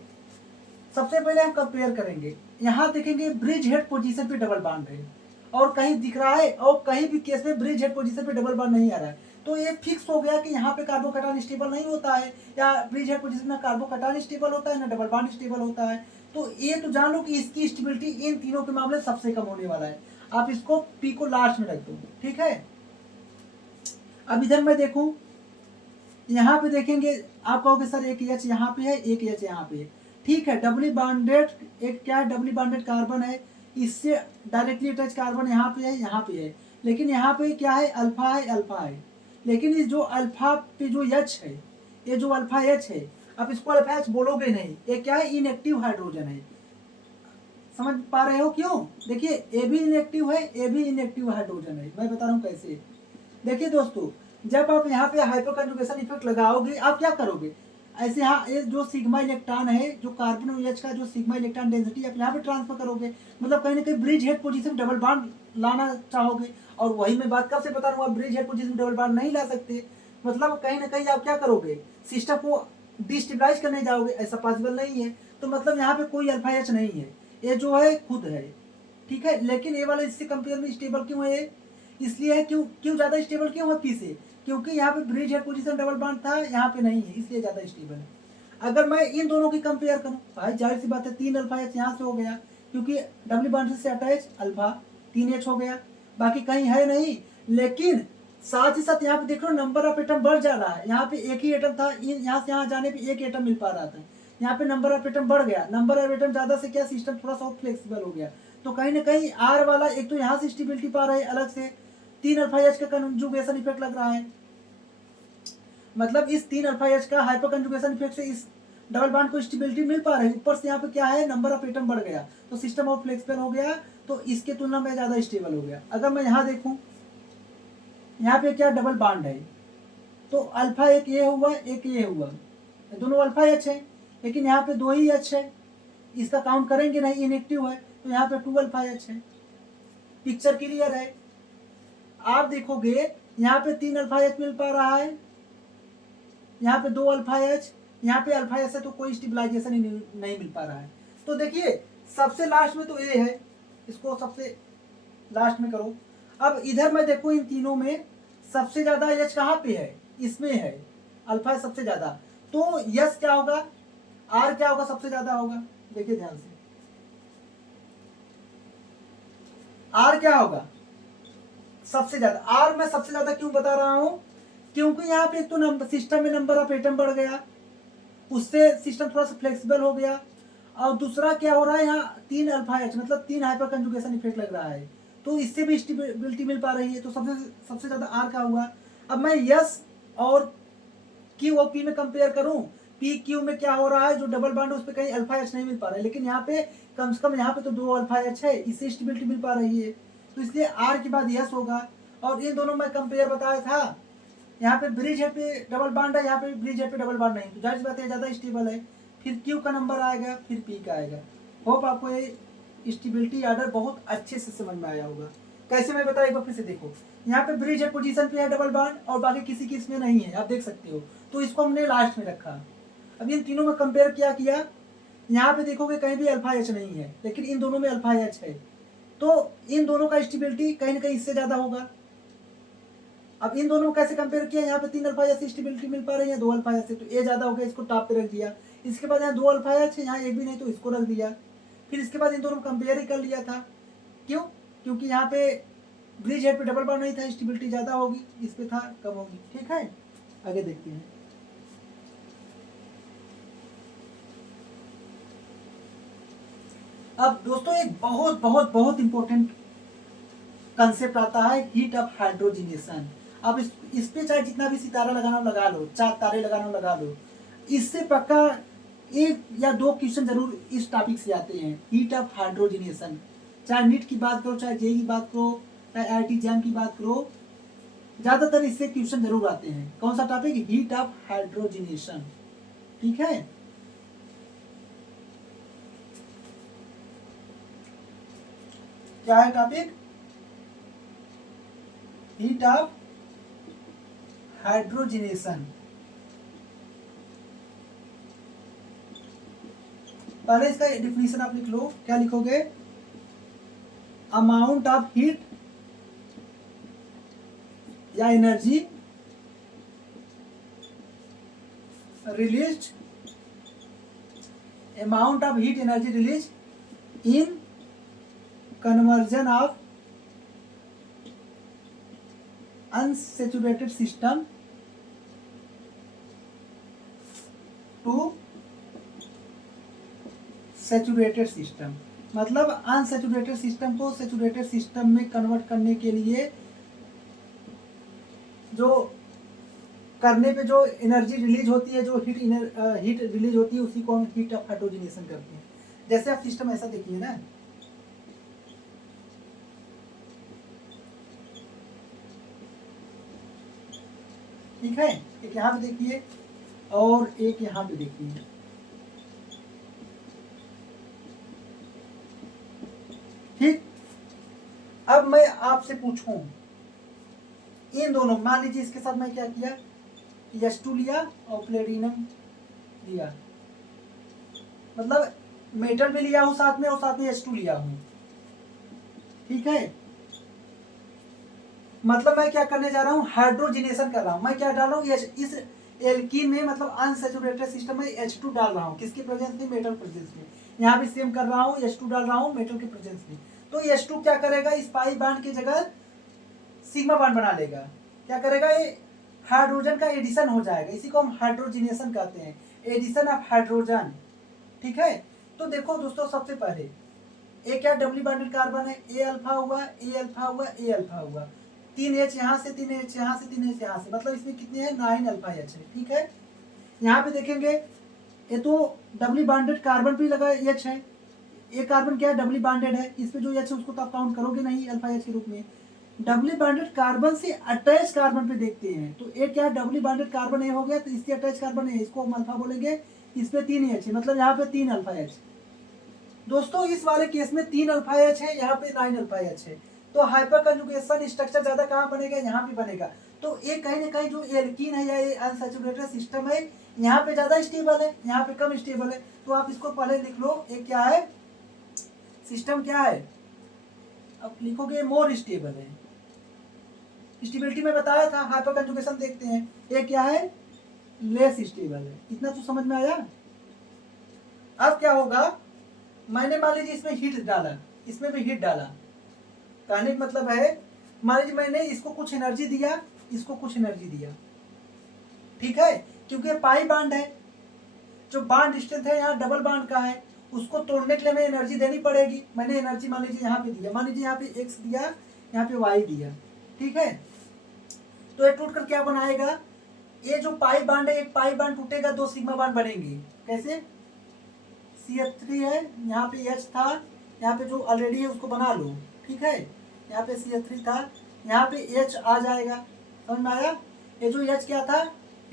सबसे पहले हम कंपेयर करेंगे। यहाँ देखेंगे ब्रिज हेड पोजीशन पे डबल बॉन्ड है और कहीं दिख रहा है, और कहीं भी केस में ब्रिज हेड पोजीशन पे डबल बॉन्ड नहीं आ रहा है। तो ये फिक्स हो गया कि यहाँ पे कार्बोकैटायन स्टेबल नहीं होता है, या ब्रिज हेड पोजीशन में कार्बोकैटायन स्टेबल होता है ना डबल बॉन्ड स्टेबल होता है। तो ये तो जान लो कि इसकी स्टेबिलिटी इन तीनों के मामले सबसे कम होने वाला है। आप इसको पी को लास्ट में रख दो, ठीक है। अब इधर मैं देखूं, यहाँ पे देखेंगे, आप कहोगे सर एक एच यहाँ पे है, एक एच यहाँ पे है, ठीक है। डबली बॉन्डेड, एक क्या है, डबली बॉन्डेड कार्बन है, इससे डायरेक्टली अटैच कार्बन यहाँ पे है, यहाँ पे है, लेकिन यहाँ पे क्या है, अल्फा है, अल्फा है। लेकिन इस जो अल्फा पे जो एच है, ये जो अल्फा एच है, अब इसको अल्फा एच बोलोगे नहीं, ये क्या है, इनएक्टिव हाइड्रोजन है। समझ पा रहे हो क्यों? देखिए, ए भी इनएक्टिव है, ए भी इनएक्टिव हाइड्रोजन है। मैं बता रहा हूँ कैसे। देखिए दोस्तों, जब आप यहाँ पे हाइपर कंजुगेशन इफेक्ट लगाओगे, आप क्या करोगे, ऐसे यहाँ ये जो सिग्मा इलेक्ट्रॉन है, जो कार्बन और एच का जो सिग्मा इलेक्ट्रॉन डेंसिटी आप यहाँ पे ट्रांसफर करोगे, मतलब कहीं ना कहीं bridge head position double bond लाना चाहोगे। और वही मैं बात कब से बता रहा हूँ, आप bridge head position double bond नहीं ला सकते। मतलब कहीं ना कहीं आप क्या करोगे, सिस्टम को डिस्टेबलाइज करने जाओगे, ऐसा पॉसिबल नहीं है। तो मतलब यहाँ पे कोई अल्फा एच नहीं है, ये जो है खुद है, ठीक है। लेकिन ये वाला इससे कंपेयर में स्टेबल क्यों है, इसलिए है, क्यों क्यों ज़्यादा स्टेबल क्यों है पी से, क्योंकि यहाँ पे bridge head position double bond था, यहाँ पे नहीं है, इसलिए ज़्यादा स्टेबल है। अगर मैं इन दोनों की कंपेयर करूँ, भाई जाहिर सी बात है 3 अल्फा एच यहाँ से हो गया, क्योंकि डबल बॉन्ड से अटैच अल्फा 3 एच हो गया, बाकी कहीं है नहीं। लेकिन साथ ही साथ यहाँ पे देख लो नंबर ऑफ एटम बढ़ जा रहा है। यहाँ पे एक ही एटम था, यहाँ से यहाँ जाने पे एक एटम मिल पा रहा था, यहाँ पे नंबर ऑफ एटम बढ़ गया। नंबर ऑफ एटम ज़्यादा से क्या, सिस्टम थोड़ा सा फ्लेक्सिबल हो गया। तो कहीं ना कहीं आर वाला एक तो यहाँ से स्टेबिलिटी पा रहा है अलग से, 3 अल्फा एच का कंजुगेशन इफेक्ट लग रहा है, मतलब इस 3 अल्फा एच का हाइपर कंजुगेशन इफेक्ट से इस डबल बॉन्ड को स्टेबिलिटी मिल पा रही है। ऊपर से यहाँ पे क्या है, नंबर ऑफ एटम बढ़ गया, तो सिस्टम और फ्लेक्सिबल हो गया, तो इसके तुलना में ज़्यादा स्टेबल हो गया। अगर मैं यहाँ देखूँ, यहाँ पे क्या डबल बॉन्ड है, तो अल्फा एक ये हुआ, एक ये हुआ, दोनों अल्फा एच है, लेकिन यहाँ पे 2 ही एच है, इसका काउंट करेंगे नहीं, इनएक्टिव है, तो यहाँ पे 2 अल्फा एच है। पिक्चर क्लियर है? आप देखोगे यहाँ पे 3 अल्फा एच मिल पा रहा है, यहाँ पे 2 अल्फा एच, यहाँ पे अल्फा एच है, तो कोई स्टेबलाइजेशन ही नहीं मिल पा रहा है। तो देखिए, सबसे लास्ट में तो ए है, इसको सबसे लास्ट में करो। अब इधर मैं देखूँ, इन तीनों में सबसे ज्यादा एच कहाँ पे है, इसमें है, अल्फा सबसे ज्यादा, तो यस क्या होगा, आर क्या होगा, सबसे ज्यादा होगा। देखिए ध्यान से, आर क्या होगा, सबसे ज्यादा। आर मैं सबसे ज्यादा क्यों बता रहा हूं, क्योंकि यहाँ पे एक तो नंबर सिस्टम में नंबर ऑफ एटम बढ़ गया, उससे सिस्टम थोड़ा सा फ्लेक्सिबल हो गया, और दूसरा क्या हो रहा है, यहाँ 3 अल्फा एच, मतलब 3 हाइपर कंजुगेशन इफेक्ट लग रहा है, तो इससे भी स्टेबिलिटी मिल पा रही है, तो सबसे सबसे ज्यादा आर का हुआ। अब मैं यस और क्यू और पी में कंपेयर करूं, पी क्यू में क्या हो रहा है, जो डबल बॉन्ड है उस पर कहीं अल्फा एच नहीं मिल पा रहा है, लेकिन यहाँ पे कम से कम यहाँ पे तो 2 अल्फा एच है, इससे स्टेबिलिटी मिल पा रही है, तो इसलिए आर के बाद यस होगा। और इन दोनों में कंपेयर बताया था, यहाँ पे ब्रिज हेड पे डबल बॉन्ड है, यहाँ पे ब्रिज हेड पे डबल बॉन्ड नहीं, तो जाहिर सी बात है ज़्यादा स्टेबल है। फिर क्यू का नंबर आएगा, फिर पी का आएगा। होप आपको ये स्टेबिलिटी आर्डर बहुत अच्छे से समझ में आया होगा। कैसे मैं बताया, एक बार फिर से देखो, यहाँ पे ब्रिज हेड पोजीशन पे है डबल बॉन्ड और बाकी किसी की इसमें नहीं है, आप देख सकते हो, तो इसको हमने लास्ट में रखा। अब इन तीनों में कंपेयर क्या किया, यहाँ पे देखोगे कहीं भी अल्फा एच नहीं है, लेकिन इन दोनों में अल्फा एच है, तो इन दोनों का स्टेबिलिटी कहीं ना कहीं इससे ज़्यादा होगा। अब इन दोनों को कैसे कंपेयर किया, यहाँ पे 3 अल्फा एच स्टेबिलिटी मिल पा रही है, 2 अल्फा एच से, तो ए ज़्यादा हो गया, इसको टॉप पे रख दिया। इसके बाद यहाँ 2 अल्फा एच है, यहाँ एक भी नहीं, तो इसको रख दिया। फिर इसके बाद इन दोनों को कंपेयर ही कर लिया था, क्यों, क्योंकि यहाँ पे ब्रिज हेड पे डबल बॉन्ड नहीं था, स्टेबिलिटी ज़्यादा होगी, इस पे था कम होगी। ठीक है, आगे देखते हैं। अब दोस्तों एक बहुत बहुत बहुत इंपॉर्टेंट कंसेप्ट आता है, हीट ऑफ हाइड्रोजिनेशन। अब इस पे चाहे जितना भी सितारा लगाना लगा लो, 4 तारे लगाना लगा लो, इससे पक्का 1 या 2 क्वेश्चन जरूर इस टॉपिक से आते हैं, हीट ऑफ हाइड्रोजिनेशन। चाहे नीट की बात करो, चाहे जेई की बात करो, चाहे IIT जैम की बात करो, ज्यादातर इससे क्वेश्चन जरूर आते हैं। कौन सा टॉपिक, हीट ऑफ हाइड्रोजिनेशन। ठीक है, क्या है टॉपिक, हीट ऑफ हाइड्रोजिनेशन। पहले इसका डिफिनीशन आप लिख लो, क्या लिखोगे, अमाउंट ऑफ हीट या energy release, amount of heat energy release in conversion of unsaturated system to saturated system. मतलब अनसैचुरेटेड सिस्टम को सैचुरेटेड सिस्टम में कन्वर्ट करने के लिए जो करने पे जो एनर्जी रिलीज होती है, जो हीट रिलीज होती है, उसी को हम हीट ऑफ हाइड्रोजिनेशन करते हैं। जैसे आप सिस्टम ऐसा देखिए ना, ठीक है, एक यहाँ पे देखिए और एक यहाँ पे देखिए। ठीक, अब मैं आपसे पूछूं, इन दोनों, मान लीजिए इसके साथ मैं क्या किया, H2 लिया और प्लेटिनम लिया, मतलब मेटल भी लिया हूं साथ में और साथ में H2 लिया हूं। ठीक है, मतलब मैं क्या करने जा रहा हूँ, हाइड्रोजिनेशन कर रहा हूँ। मैं क्या डाल रहा हूँ, इस एल्कीन में, मतलब अनसैचुरेटेड सिस्टम में H2 डाल रहा हूँ, किसके प्रेजेंस में, मेटल प्रेजेंस में। यहाँ भी सेम कर रहा हूँ, H2 डाल रहा हूँ मेटल के प्रेजेंस में। तो H2 क्या करेगा, इस पाई बांड की जगह सिग्मा बांड बना लेगा। क्या करेगा, ये हाइड्रोजन का एडिशन हो जाएगा, इसी को हम हाइड्रोजिनेशन कहते हैं, एडिशन ऑफ हाइड्रोजन। ठीक है, तो देखो दोस्तों, सबसे पहले ए क्या, डबली बॉन्डेड कार्बन है, ए अल्फा हुआ, ए अल्फा हुआ, ए अल्फा हुआ, 3 H यहाँ से, 3 H यहाँ से, 3 H यहाँ से, मतलब इसमें कितने हैं, 9 अल्फा H है। ठीक है, यहाँ पे देखेंगे, ये तो डबली बॉन्डेड कार्बन भी लगा H है, ये कार्बन क्या है, डबली बॉन्डेड है, इस पे जो H है उसको तो आप काउंट करोगे नहीं अल्फा H के रूप में। डबली बॉन्डेड कार्बन से अटैच कार्बन पे देखते हैं, तो एक क्या है, डबली बॉन्डेड कार्बन ए हो गया, तो इससे अटैच कार्बन है, इसको हम अल्फा बोलेंगे, इस पे 3 H है, मतलब यहाँ पे 3 अल्फा H। दोस्तों इस वाले केस में 3 अल्फा H है, यहाँ पे 9 अल्फा H है, तो हाइपर कंजुगेशन स्ट्रक्चर ज्यादा कहाँ बनेगा, यहाँ पे बनेगा। तो ये कहीं ना कहीं जो एल्कीन है या ये अनसैचुरेटेड सिस्टम है, यहाँ पे ज्यादा स्टेबल है, यहाँ पे कम स्टेबल है। तो आप इसको पहले लिख लो, ये क्या है, सिस्टम क्या है, अब लिखोगे मोर स्टेबल है। स्टेबिलिटी में बताया था, हाइपर कंजुगेशन देखते हैं, ये क्या है, लेस स्टेबल है। इतना तो समझ में आया। अब क्या होगा, मैंने मान लीजिए इसमें हीट डाला, इसमें भी हीट डाला, कहने का मतलब है, मान लीजिए मैंने इसको कुछ एनर्जी दिया, इसको कुछ एनर्जी दिया। ठीक है, क्योंकि पाई बांड है, जो बांड स्ट्रेंथ है यहाँ डबल बांड का है, उसको तोड़ने के लिए हमें एनर्जी देनी पड़ेगी। मैंने एनर्जी मान लीजिए यहाँ पे दिया, मान लीजिए यहाँ पे एक्स दिया, यहाँ पे वाई दिया। ठीक है, तो ये टूट कर क्या बनाएगा, ये जो पाई बांड है, एक पाई बांड टूटेगा, दो सिग्मा बांड बनेंगे। कैसे? CH3 है, यहाँ पे H था, यहाँ पे जो ऑलरेडी है उसको बना लो, ठीक है। यहाँ पे CH3 था, यहाँ पे H आ जाएगा, समझ में आया? ये जो H क्या था,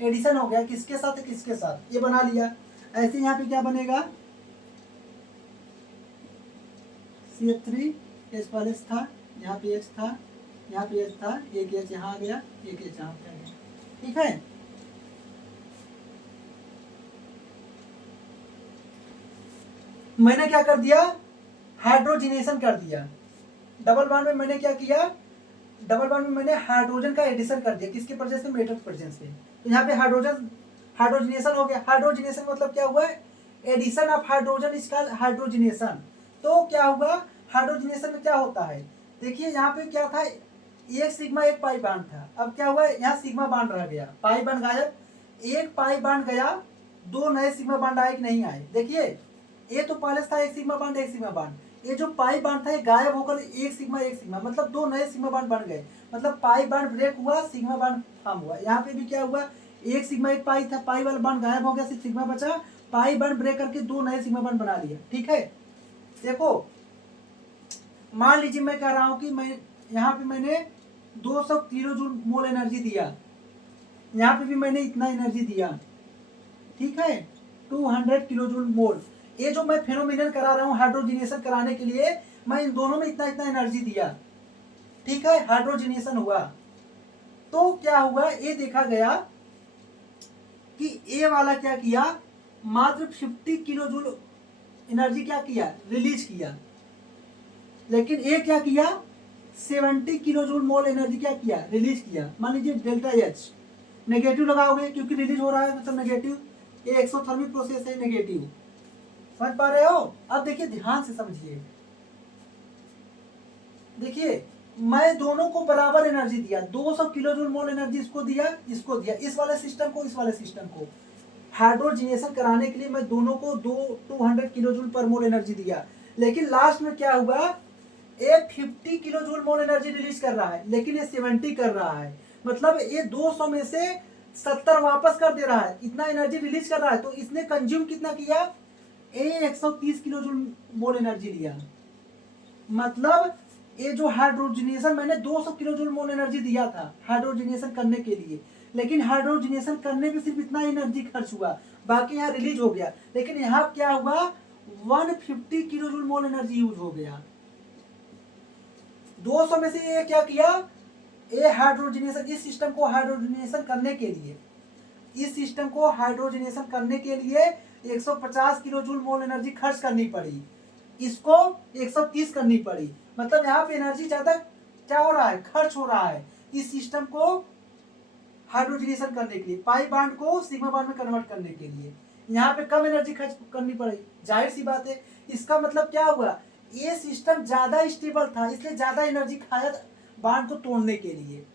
एडिशन हो गया, किसके साथ है, किसके साथ, ये बना लिया। ऐसे यहाँ पे क्या बनेगा, CH3 H पहले से था, यहाँ पे H था, यहाँ पे H था, एक H यहाँ आ गया, एक H यहाँ पे आ गया, ठीक है। मैंने क्या कर दिया, हाइड्रोजिनेशन कर दिया। डबल बॉन्ड में मैंने क्या किया, डबल बॉन्ड में मैंने हाइड्रोजन का एडिशन कर दिया, किसके प्रेजेंस में, मेटल प्रेजेंस में। तो यहाँ पे हाइड्रोजनेशन हो गया। हाइड्रोजनेशन मतलब क्या हुआ, एडिशन ऑफ हाइड्रोजन इसका हाइड्रोजनेशन। तो क्या हुआ, हाइड्रोजनेशन में क्या होता है, देखिए यहाँ पे क्या था, एक सिग्मा एक पाई बांड था, अब क्या हुआ, यहाँ सिग्मा बांड रह गया, पाई बांड गायब, एक पाई बांड गया, दो नए सिग्मा बांड आए कि नहीं आए, देखिए ये तो पहले था एक सिग्मा बांड एक सिग्मा बांड, ये जो पाई बांड था ये गायब होकर एक सिग्मा मतलब दो नए सिग्मा बांड बन गए, मतलब पाई बांड ब्रेक हुआ, सिग्मा बांड फॉर्म हुआ। यहाँ पे भी क्या हुआ, एक सिग्मा एक पाई था, पाई वाला बांड गायब हो गया, सिर्फ सिग्मा बचा, पाई बांड ब्रेक करके दो नए सिग्मा बांड बना लिया, ठीक है। देखो मान लीजिए मैं कह रहा हूं कि मैं यहाँ पे मैंने 200 किलो जूल मोल एनर्जी दिया, यहाँ पे भी मैंने इतना एनर्जी दिया, ठीक है, 200 किलो जूल मोल। ये जो मैं फेनोमिनन करा रहा हूँ हाइड्रोजिनेशन कराने के लिए, मैं इन दोनों में इतना इतना एनर्जी दिया, ठीक है, हाइड्रोजिनेशन हुआ। तो क्या हुआ, ये देखा गया कि ए वाला क्या किया, मात्र 50 किलो जूल एनर्जी क्या किया, रिलीज किया, लेकिन ये क्या किया, 70 किलो जूल मोल एनर्जी क्या किया, रिलीज किया। मान लीजिए डेल्टा एच नेगेटिव लगाओगे क्योंकि रिलीज हो रहा है, मतलब नेगेटिव, ये एक्सोथर्मिक प्रोसेस है, नेगेटिव, समझ पा रहे हो? अब देखिए ध्यान से समझिए, देखिए मैं दोनों को बराबर एनर्जी दिया, 200 किलो जूल मोल एनर्जी इसको दिया, इसको दिया, इस वाले सिस्टम को, इस वाले सिस्टम को। हाइड्रोजिनेशन कराने के लिए मैं दोनों को 200 किलो जूल पर मोल एनर्जी दिया, लेकिन लास्ट में क्या हुआ, ये 50 kilo joule mole energy release कर रहा है, लेकिन ये 70 कर रहा है, मतलब ये 200 में से 70 वापस कर दे रहा है, इतना एनर्जी रिलीज कर रहा है। तो इसने कंज्यूम कितना किया, 130 किलो जूल मोल एनर्जी लिया, मतलब ये जो हाइड्रोजनेशन मैंने 200 किलो जूल मोल एनर्जी दिया था हाइड्रोजनेशन करने के लिए, लेकिन हाइड्रोजनेशन करने में सिर्फ इतना एनर्जी खर्च हुआ, बाकी यहाँ रिलीज हो गया, लेकिन यहाँ क्या हुआ, 150 kilo joule mole energy use हो गया। 200 में से ये क्या किया, ये हाइड्रोजनेशन, इस सिस्टम को हाइड्रोजनेशन करने के लिए, इस सिस्टम को हाइड्रोजनेशन करने के लिए 150 किलो जूल मोल एनर्जी खर्च करनी पड़ी, इसको 130 करनी पड़ी, मतलब यहाँ पे एनर्जी ज्यादा क्या हो रहा है, खर्च हो रहा है इस सिस्टम को हाइड्रोजनेशन करने के लिए, पाई बांड को सिग्मा बांड में कन्वर्ट करने के लिए। यहाँ पे कम एनर्जी खर्च करनी पड़ी, जाहिर सी बात है। इसका मतलब क्या हुआ, ये सिस्टम ज्यादा स्टेबल था, इसलिए ज्यादा एनर्जी खाया बांड को तोड़ने के लिए।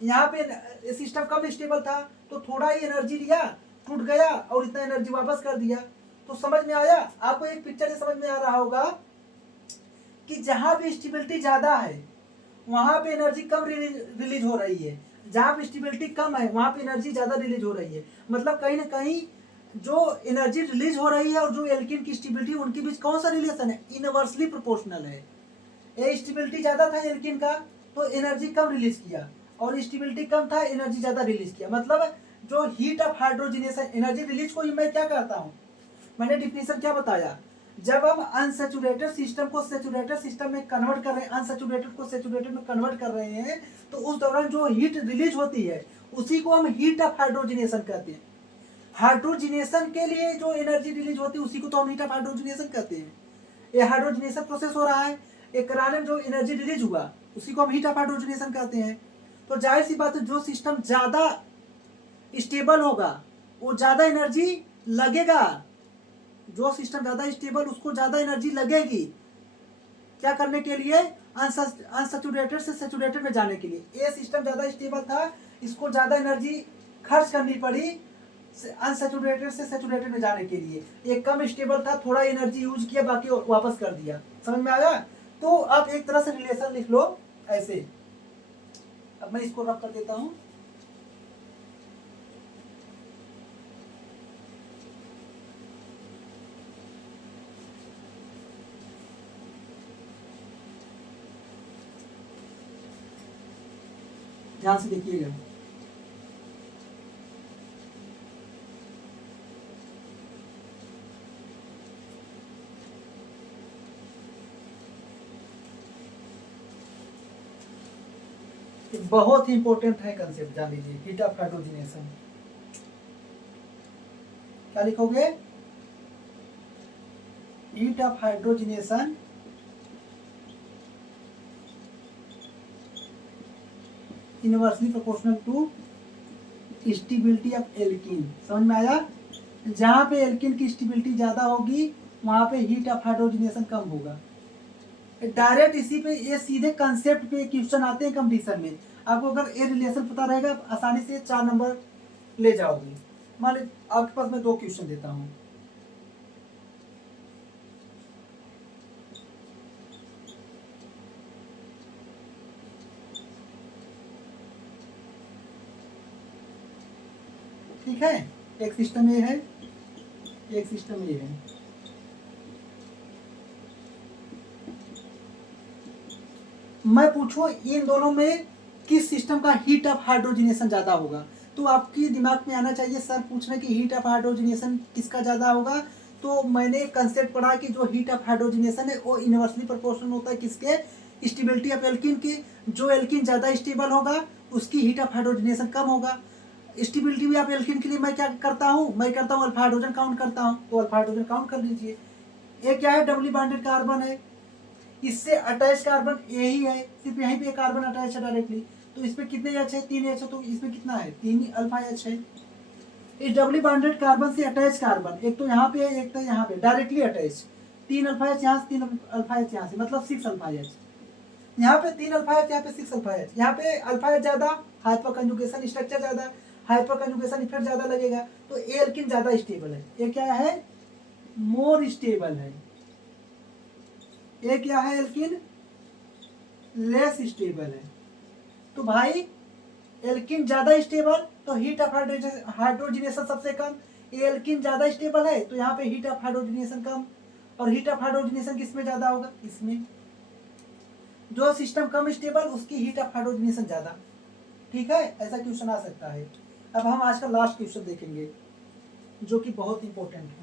यहाँ पे सिस्टम कम स्टेबल था तो थोड़ा ही एनर्जी लिया, टूट गया और इतना एनर्जी वापस कर दिया। तो समझ में आया आपको, एक पिक्चर से समझ में आ रहा होगा कि जहां पे स्टेबिलिटी ज्यादा है वहां पे एनर्जी कम रिलीज हो रही है, जहां पे स्टेबिलिटी कम है वहां पे एनर्जी ज्यादा रिलीज हो रही है। मतलब कहीं ना कहीं जो एनर्जी रिलीज हो रही है और जो एल्कीन की स्टेबिलिटी, उनके बीच कौन सा रिलेशन है, इनवर्सली प्रोपोर्शनल है। ये स्टेबिलिटी ज्यादा था एल्कीन का तो एनर्जी कम रिलीज किया, और स्टेबिलिटी कम था एनर्जी ज्यादा रिलीज किया। मतलब जो heat of hydrogenation, energy release को मैं क्या कहता हूँ, मैंने डिफिनेशन क्या बताया, जब हम अनसैचुरेटेड सिस्टम को सैचुरेटेड सिस्टम में कन्वर्ट कर रहे हैं, अनसैचुरेटेड को सैचुरेटेड में कन्वर्ट कर रहे हैं, तो उस दौरान जो हीट रिलीज होती है उसी को हम हीट ऑफ हाइड्रोजनेशन कहते हैं। हाइड्रोजनेशन के लिए जो एनर्जी रिलीज होती है उसी को तो हम हीट ऑफ हाइड्रोजनेशन कहते हैं। ये हाइड्रोजनेशन प्रोसेस हो रहा है, एक कराने में जो एनर्जी रिलीज हुआ उसी को हम हीट ऑफ हाइड्रोजनेशन कहते हैं। तो जाहिर सी बात है, जो सिस्टम ज्यादा स्टेबल होगा वो ज्यादा एनर्जी लगेगा, जो सिस्टम ज्यादा स्टेबल उसको ज्यादा एनर्जी लगेगी, क्या करने के लिए, अनसैचुरेटेड से सैचुरेटेड में जाने के लिए। ये सिस्टम ज्यादा स्टेबल था, इसको ज्यादा एनर्जी खर्च करनी पड़ी अनसैचुरेटेड से सैचुरेटेड में जाने के लिए। ये कम स्टेबल था, थोड़ा एनर्जी यूज किया, बाकी वापस कर दिया। समझ में आया? तो आप एक तरह से रिलेशन लिख लो ऐसे। अब मैं इसको रब कर देता हूं। ध्यान से देखिएगा। बहुत ही इंपॉर्टेंट है कंसेप्ट, जान लीजिए, हीट ऑफ हाइड्रोजनेशन। क्या लिखोगे? Heat of hydrogenation inversely proportional to stability of alkene. समझ में आया? जहां पे एल्कीन की स्टेबिलिटी ज्यादा होगी वहां पे हीट ऑफ हाइड्रोजनेशन कम होगा। डायरेक्ट इसी पे ये सीधे कंसेप्ट पे क्वेश्चन आते हैं कंपटीशन में। आपको अगर ये रिलेशन पता रहेगा आप आसानी से 4 नंबर ले जाओगे। मान लीजिए आपके पास मैं 2 क्वेश्चन देता हूँ। ठीक है, एक सिस्टम ये है, एक सिस्टम ये है। मैं पूछूं इन दोनों में किस सिस्टम का हीट ऑफ हाइड्रोजनेशन ज्यादा होगा, तो आपके दिमाग में आना चाहिए सर पूछ रहे कि हीट ऑफ हाइड्रोजनेशन किसका ज्यादा होगा। तो मैंने एक कंसेप्ट पढ़ा कि जो हीट ऑफ हाइड्रोजनेशन है वो इनवर्सली प्रोपोर्शनल होता है किसके? स्टेबिलिटी ऑफ एल्कीन के। जो एल्कीन ज्यादा स्टेबल होगा उसकी हीट ऑफ हाइड्रोजनेशन कम होगा। स्टेबिलिटी भी आप एल्कीन के लिए मैं क्या करता हूँ, मैं करता हूँ अल्फा हाइड्रोजन काउंट करता हूँ, तो अल्फा हाइड्रोजन काउंट कर लीजिए। ये क्या है? डबली बॉन्डेड कार्बन है, इससे अटैच कार्बन यही है, सिर्फ यहीं पे कार्बन अटैच है डायरेक्टली। तो इसमें कितने एच है? 3 एच है, तो इसमें कितना है? 3 अल्फा एच है। इस डबली बॉन्डेड कार्बन से अटैच कार्बन एक तो यहाँ पे है, एक तो यहाँ पे डायरेक्टली अटैच। 3 अल्फा एच यहाँ से, 3 अल्फा एच यहाँ से, मतलब 6 अल्फा एच। यहाँ पे 3 अल्फा एच, यहाँ पे 6 अल्फा एच। यहाँ पे अल्फा एच ज्यादा, हाइपर कंजुगेशन स्ट्रक्चर ज्यादा, हाइपर कंजुगेशन इफेक्ट ज्यादा लगेगा, तो ए एल्कीन ज्यादा स्टेबल है। ये क्या है? मोर स्टेबल है। ये क्या है? एल्कीन लेस स्टेबल है। तो भाई एल्कीन ज्यादा स्टेबल तो हीट ऑफ हाइड्रोजनेशन सबसे कम। ये एल्कीन ज्यादा स्टेबल है तो यहाँ पे हीट ऑफ हाइड्रोजनेशन कम। और हीट ऑफ हाइड्रोजनेशन किसमें ज्यादा होगा? इसमें। जो सिस्टम कम स्टेबल उसकी हीट ऑफ हाइड्रोजनेशन ज्यादा। ठीक है, ऐसा क्वेश्चन आ सकता है। अब हम आज का लास्ट क्वेश्चन देखेंगे जो कि बहुत इंपॉर्टेंट है।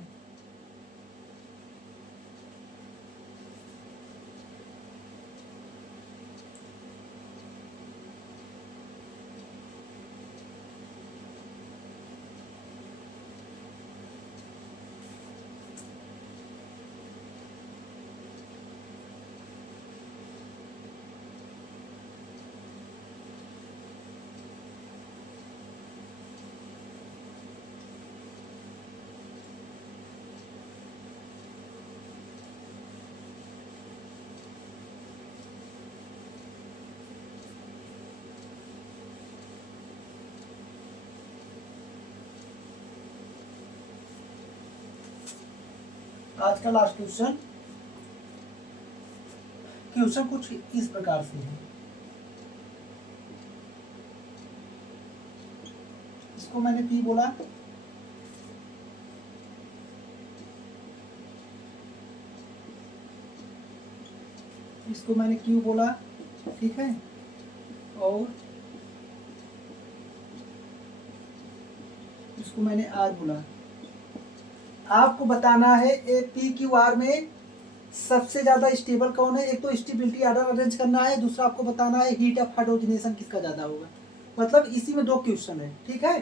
आज का लास्ट क्वेश्चन, क्वेश्चन कुछ इस प्रकार से है। इसको मैंने पी बोला, इसको मैंने क्यू बोला, ठीक है, और इसको मैंने आर बोला। आपको बताना है ए पी क्यू आर में सबसे ज्यादा स्टेबल कौन है। एक तो स्टेबिलिटी ऑर्डर अरेंज करना है, दूसरा आपको बताना है हीट ऑफ हाइड्रोजनेशन किसका ज्यादा होगा। मतलब इसी में 2 क्वेश्चन है, ठीक है।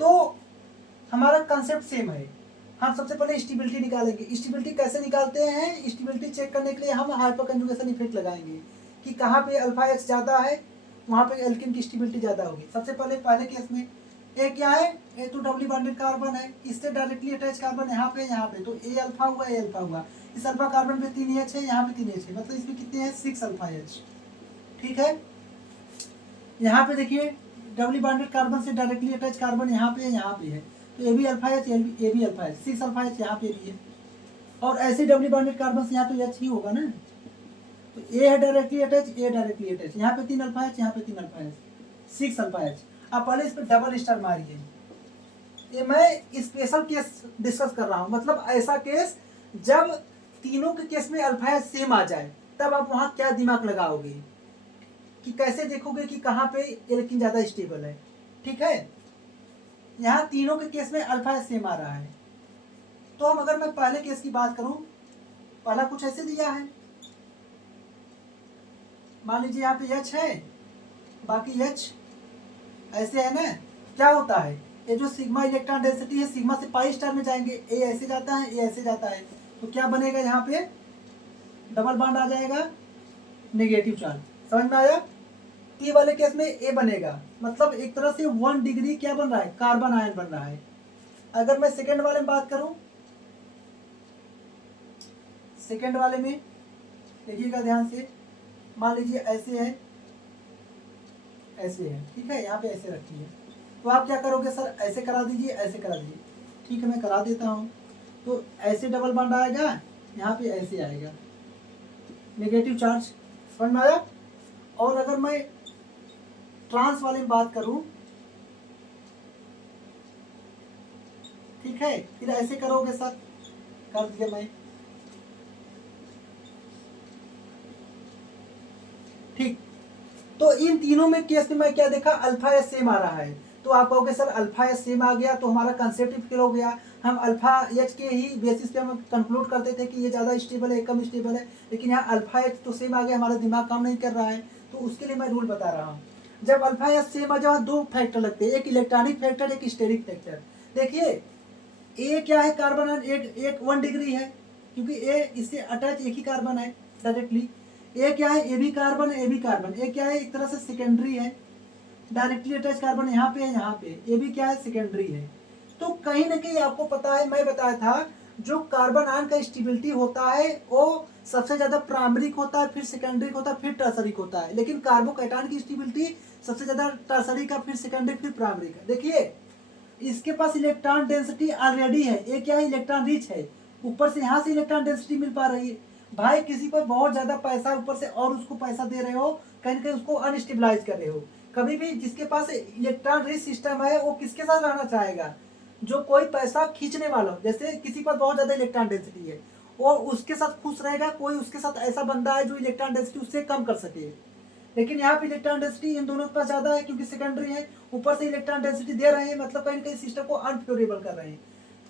तो हमारा कंसेप्ट सेम है। हम सबसे पहले स्टेबिलिटी निकालेंगे। स्टेबिलिटी कैसे निकालते हैं? स्टेबिलिटी चेक करने के लिए हम हाइपर कंजुगेशन इफेक्ट लगाएंगे कि कहाँ पे अल्फा एक्स ज्यादा है वहाँ पे एल्कीन की स्टेबिलिटी ज्यादा होगी। सबसे पहले केस में ए क्या है? ए तो डबली बॉन्डेड कार्बन है, इससे डायरेक्टली अटैच कार्बन यहाँ पे, तो ए अल्फा हुआ, ए अल्फा हुआ। इस अल्फा कार्बन पे 3 एच है, यहाँ पे 3 एच है, मतलब इसमें कितने हैं? 6 अल्फा एच। ठीक है, यहाँ पे देखिए डबली बॉन्डेड कार्बन से डायरेक्टली अटैच कार्बन यहाँ पे है, तो ए भी अल्फा एच, ए भी अल्फा एच, 6 अल्फा एच यहाँ पे भी है। और ऐसे डबली बॉन्डेड कार्बन से यहाँ तो एच ही होगा ना, तो ए है डायरेक्टली अटैच, ए डायरेक्टली अटैच, यहाँ पे 3 अल्फा एच, यहाँ पे 3 अल्फा एच, 6 अल्फा एच। आप पहले इस पर डबल स्टार मारिए। ये मैं स्पेशल केस डिस्कस कर रहा हूँ, मतलब ऐसा केस जब तीनों के केस में अल्फा एच सेम आ जाए तब आप वहां क्या दिमाग लगाओगे। कि कैसे देखोगे कि कहाँ पे एल्कीन ज़्यादा स्टेबल है। ठीक है, यहाँ तीनों के केस में अल्फा एच सेम आ रहा है। तो हम अगर मैं पहले केस की बात करूं, पहला कुछ ऐसे दिया है, मान लीजिए यहाँ पे एच है, बाकी एच ऐसे है ना। क्या होता है, ये जो सिग्मा इलेक्ट्रॉन डेंसिटी है, सिग्मा से पाई स्टार में जाएंगे, ए ऐसे जाता है, ए ऐसे जाता है, तो क्या बनेगा, यहाँ पे डबल बॉन्ड आ जाएगा, नेगेटिव चार्ज। समझ में आया। पी वाले केस में ए बनेगा, मतलब एक तरह से 1 डिग्री क्या बन रहा है, कार्बन आयन बन रहा है। अगर मैं सेकेंड वाले में बात करूं, सेकेंड वाले में देखिएगा ध्यान से, मान लीजिए ऐसे है, ऐसे है, ठीक है, यहाँ पे ऐसे रखिए, तो आप क्या करोगे सर, ऐसे करा दीजिए, ऐसे करा दीजिए। ठीक है, मैं करा देता हूँ। तो ऐसे डबल बॉन्ड आएगा, यहाँ पे ऐसे आएगा, नेगेटिव चार्ज। समझ में आया। और अगर मैं ट्रांस वाले में बात करूं, ठीक है, फिर ऐसे करोगे सर, कर दिया मैं। ठीक, तो इन तीनों में केस में मैं क्या देखा, अल्फा एच सेम आ रहा है। तो आप कहोगे सर अल्फा एच सेम आ गया तो हमारा कंसेप्ट ही फेल हो गया। हम अल्फा एच के ही बेसिस पे हम कंक्लूड करते थे कि ये ज़्यादा स्टेबल है, कम स्टेबल है, लेकिन यहाँ अल्फा एच तो सेम आ गया, हमारा दिमाग काम नहीं कर रहा है। तो उसके लिए मैं रूल बता रहा हूँ, जब अल्फा एच सेम आ जाए, दो फैक्टर लगते हैं, एक इलेक्ट्रॉनिक फैक्टर, एक स्टेरिक फैक्टर। देखिए ए क्या है, कार्बन एक 1 डिग्री है, क्योंकि ए इससे अटैच एक ही कार्बन है डायरेक्टली। ए क्या है, ए भी कार्बन, ए भी कार्बन, ए क्या है, एक तरह से सेकेंडरी है, डायरेक्टली अटैच कार्बन यहाँ पे है, यहाँ पे ए भी क्या है, सेकेंडरी है। तो कहीं ना कहीं आपको पता है, मैं बताया था, जो कार्बन आयन का स्टेबिलिटी होता है वो सबसे ज्यादा प्राइमरिक होता है, फिर सेकेंडरी होता है, फिर टर्सरिक होता है। लेकिन कार्बोकैटायन की स्टेबिलिटी सबसे ज्यादा टर्सरी का, फिर सेकेंडरी, फिर प्राइमरी का। देखिए इसके पास इलेक्ट्रॉन डेंसिटी ऑलरेडी है, ये क्या है, इलेक्ट्रॉन रिच है, ऊपर से यहाँ से इलेक्ट्रॉन डेंसिटी मिल पा रही है। भाई किसी पर बहुत ज्यादा पैसा ऊपर से और उसको पैसा दे रहे हो, कहीं ना कहीं उसको अनस्टेबलाइज कर रहे हो। कभी भी जिसके पास इलेक्ट्रॉन रिच सिस्टम है वो किसके साथ रहना चाहेगा, जो कोई पैसा खींचने वाला हो। जैसे किसी पर बहुत ज्यादा इलेक्ट्रॉन डेंसिटी है, वो उसके साथ खुश रहेगा, कोई उसके साथ ऐसा बंदा है जो इलेक्ट्रॉन डेंसिटी उससे कम कर सके। लेकिन यहाँ पे इलेक्ट्रॉन डेंसिटी इन दोनों के पास ज्यादा है, क्योंकि सेकेंडरी है, ऊपर से इलेक्ट्रॉन डेंसिटी दे रहे हैं, मतलब कहीं ना कहीं सिस्टम को अनफेवरेबल कर रहे हैं।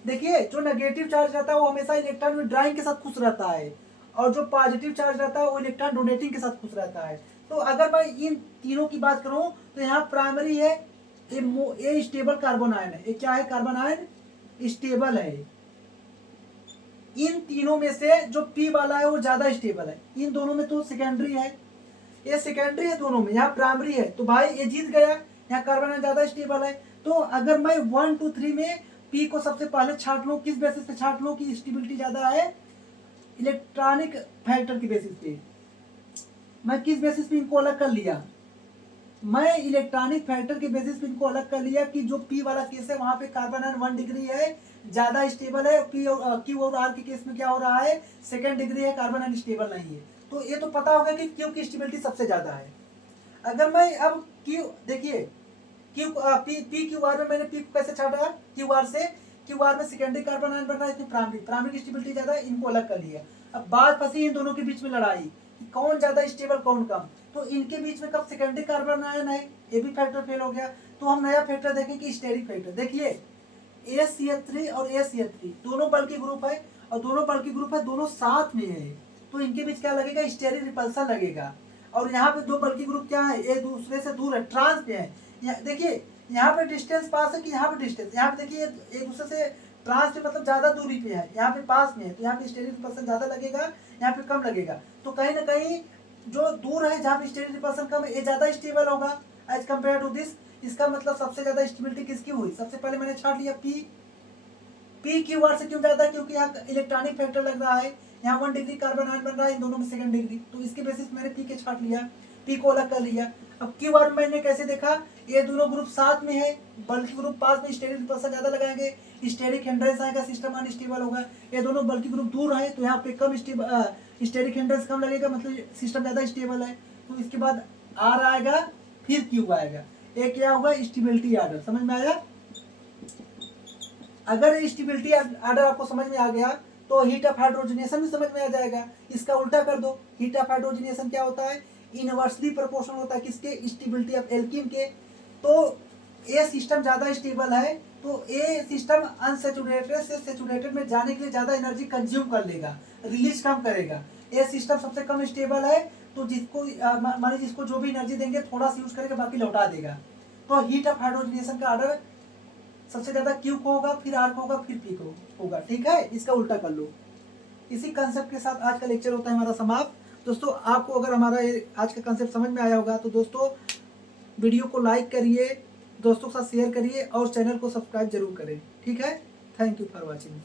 देखिए जो नेगेटिव चार्ज रहता है वो हमेशा इलेक्ट्रॉन विड्रॉइंग के साथ खुश रहता है, और जो पॉजिटिव चार्ज रहता है वो इलेक्ट्रॉन डोनेटिंग के साथ खुश रहता है। तो अगर मैं इन तीनों की बात करूं तो यहाँ प्राइमरी है, ये स्टेबल कार्बन आयन है, ये क्या है, कार्बन आयन स्टेबल है। इन तीनों में से जो पी वाला है वो ज्यादा स्टेबल है, इन दोनों में तो सेकेंडरी है, ये सेकेंडरी है दोनों में, यहाँ प्राइमरी है, तो भाई ये जीत गया, यहाँ कार्बन आयन ज्यादा स्टेबल है। तो अगर मैं 1 2 3 में पी को सबसे पहले छाट लूँ, किस बेसिस पे छाट लूँ कि स्टेबिलिटी ज्यादा है, इलेक्ट्रॉनिक फैक्टर की बेसिस पे। मैं किस बेसिस पे इनको अलग कर लिया, मैं इलेक्ट्रॉनिक फैक्टर के बेसिस पे इनको अलग कर लिया कि जो पी वाला केस है वहां पे कार्बन आयन 1 डिग्री है, ज्यादा स्टेबल है। पी और क्यू और आर के केस में क्या हो रहा है, सेकेंड डिग्री है, कार्बन आयन स्टेबल नहीं है। तो ये तो पता होगा कि क्यू की स्टेबिलिटी सबसे ज्यादा है। अगर मैं अब क्यू देखिए, क्यू पी क्यू आर में मैंने पी को कैसे छाटा, क्यू आर से, क्यू आर में सेकेंडरी कार्बन आयन बन रहा है, इसमें प्राइमरी, प्राइमरी की स्टेबिलिटी ज्यादा है, इनको अलग कर लिया। अब बात फंसी इन दोनों के बीच में लड़ाई कि कौन ज्यादा स्टेबल कौन कम। तो इनके बीच में कब सेकेंडरी कार्बन आयन है, ये भी फैक्टर फेल हो गया। तो हम नया फैक्टर देखें कि स्टेरिक फैक्टर। देखिए ACH3 और ACH3 दोनों बल्कि ग्रुप है, और दोनों बल्कि ग्रुप है, दोनों साथ में है, तो इनके बीच क्या लगेगा, स्टेरिक रिपल्सन लगेगा। और यहाँ पे दो बल्कि ग्रुप क्या है, एक दूसरे से दूर है, ट्रांस पे है। देखिए यहाँ पे डिस्टेंस पास है कि यहाँ पे डिस्टेंस, यहाँ पे देखिए एक दूसरे से ट्रांस पे मतलब ज्यादा दूरी पे है, यहाँ पे पास में है, तो यहाँ पे स्टेरिक रिपल्सन ज्यादा लगेगा, यहाँ पे कम लगेगा। तो कहीं ना कहीं जो दूर है जहाँ पे स्टेरिक रिपल्सन कम है, ये ज्यादा स्टेबल होगा एज कम्पेयर टू दिस। इसका मतलब सबसे ज्यादा स्टेबिलिटी किसकी हुई, सबसे पहले मैंने छाट लिया पी। पी क्यू आर से क्यों ज्यादा, क्योंकि यहाँ इलेक्ट्रॉनिक फैक्टर लग रहा है, यहाँ 1 डिग्री कार्बन आयन बन रहा है, इन दोनों में सेकंड डिग्री, तो इसके बेसिस मैंने पी के छाट लिया, पी को अलग कर लिया। अब क्यू आर मैंने कैसे देखा, ये दोनों ग्रुप साथ में है, बल्कि ग्रुप पास में, स्टेरिक रिपल्सन ज्यादा लगाएंगे, स्टेरिक हिंड्रेंस आएगा, सिस्टम अनस्टेबल होगा। ये दोनों बल्कि ग्रुप दूर है तो यहाँ पे कम स्टेरिक हिंड्रेंस कम लगेगा, मतलब सिस्टम ज्यादा स्टेबल है। तो इसके बाद आर आएगा, फिर क्यू आएगा, ये क्या होगा, स्टेबिलिटी आर्डर। समझ में आया। अगर स्टेबिलिटी आर्डर आपको समझ में आ गया तो हीट ऑफ हाइड्रोजनेशन भी समझ में आ जाएगा। इसका उल्टा कर दो, हीट ऑफ हाइड्रोजनेशन क्या होता है, इनवर्सली प्रोपोर्शनल होता है किसके, स्टेबिलिटी ऑफ एल्कीन के। तो ए सिस्टम ज़्यादा स्टेबल है, तो ए सिस्टम अनसेचुरेटेड से सेचुरेटेड में जाने के लिए ज़्यादा एनर्जी कंज्यूम कर लेगा, रिलीज कम करेगा। ए सिस्टम सबसे कम स्टेबल है, तो जिसको माने जिसको जो भी एनर्जी देंगे थोड़ा सा यूज करेगा, बाकी लौटा देगा। तो हीट ऑफ हाइड्रोजनेशन का ऑर्डर सबसे ज़्यादा क्यू को होगा, फिर आर को होगा, फिर पी को होगा। ठीक है, इसका उल्टा कर लो। इसी कंसेप्ट के साथ आज का लेक्चर होता है हमारा समाप्त। दोस्तों आपको अगर हमारा आज का कंसेप्ट समझ में आया होगा तो दोस्तों वीडियो को लाइक करिए, दोस्तों के साथ शेयर करिए और चैनल को सब्सक्राइब जरूर करें। ठीक है, थैंक यू फॉर वॉचिंग।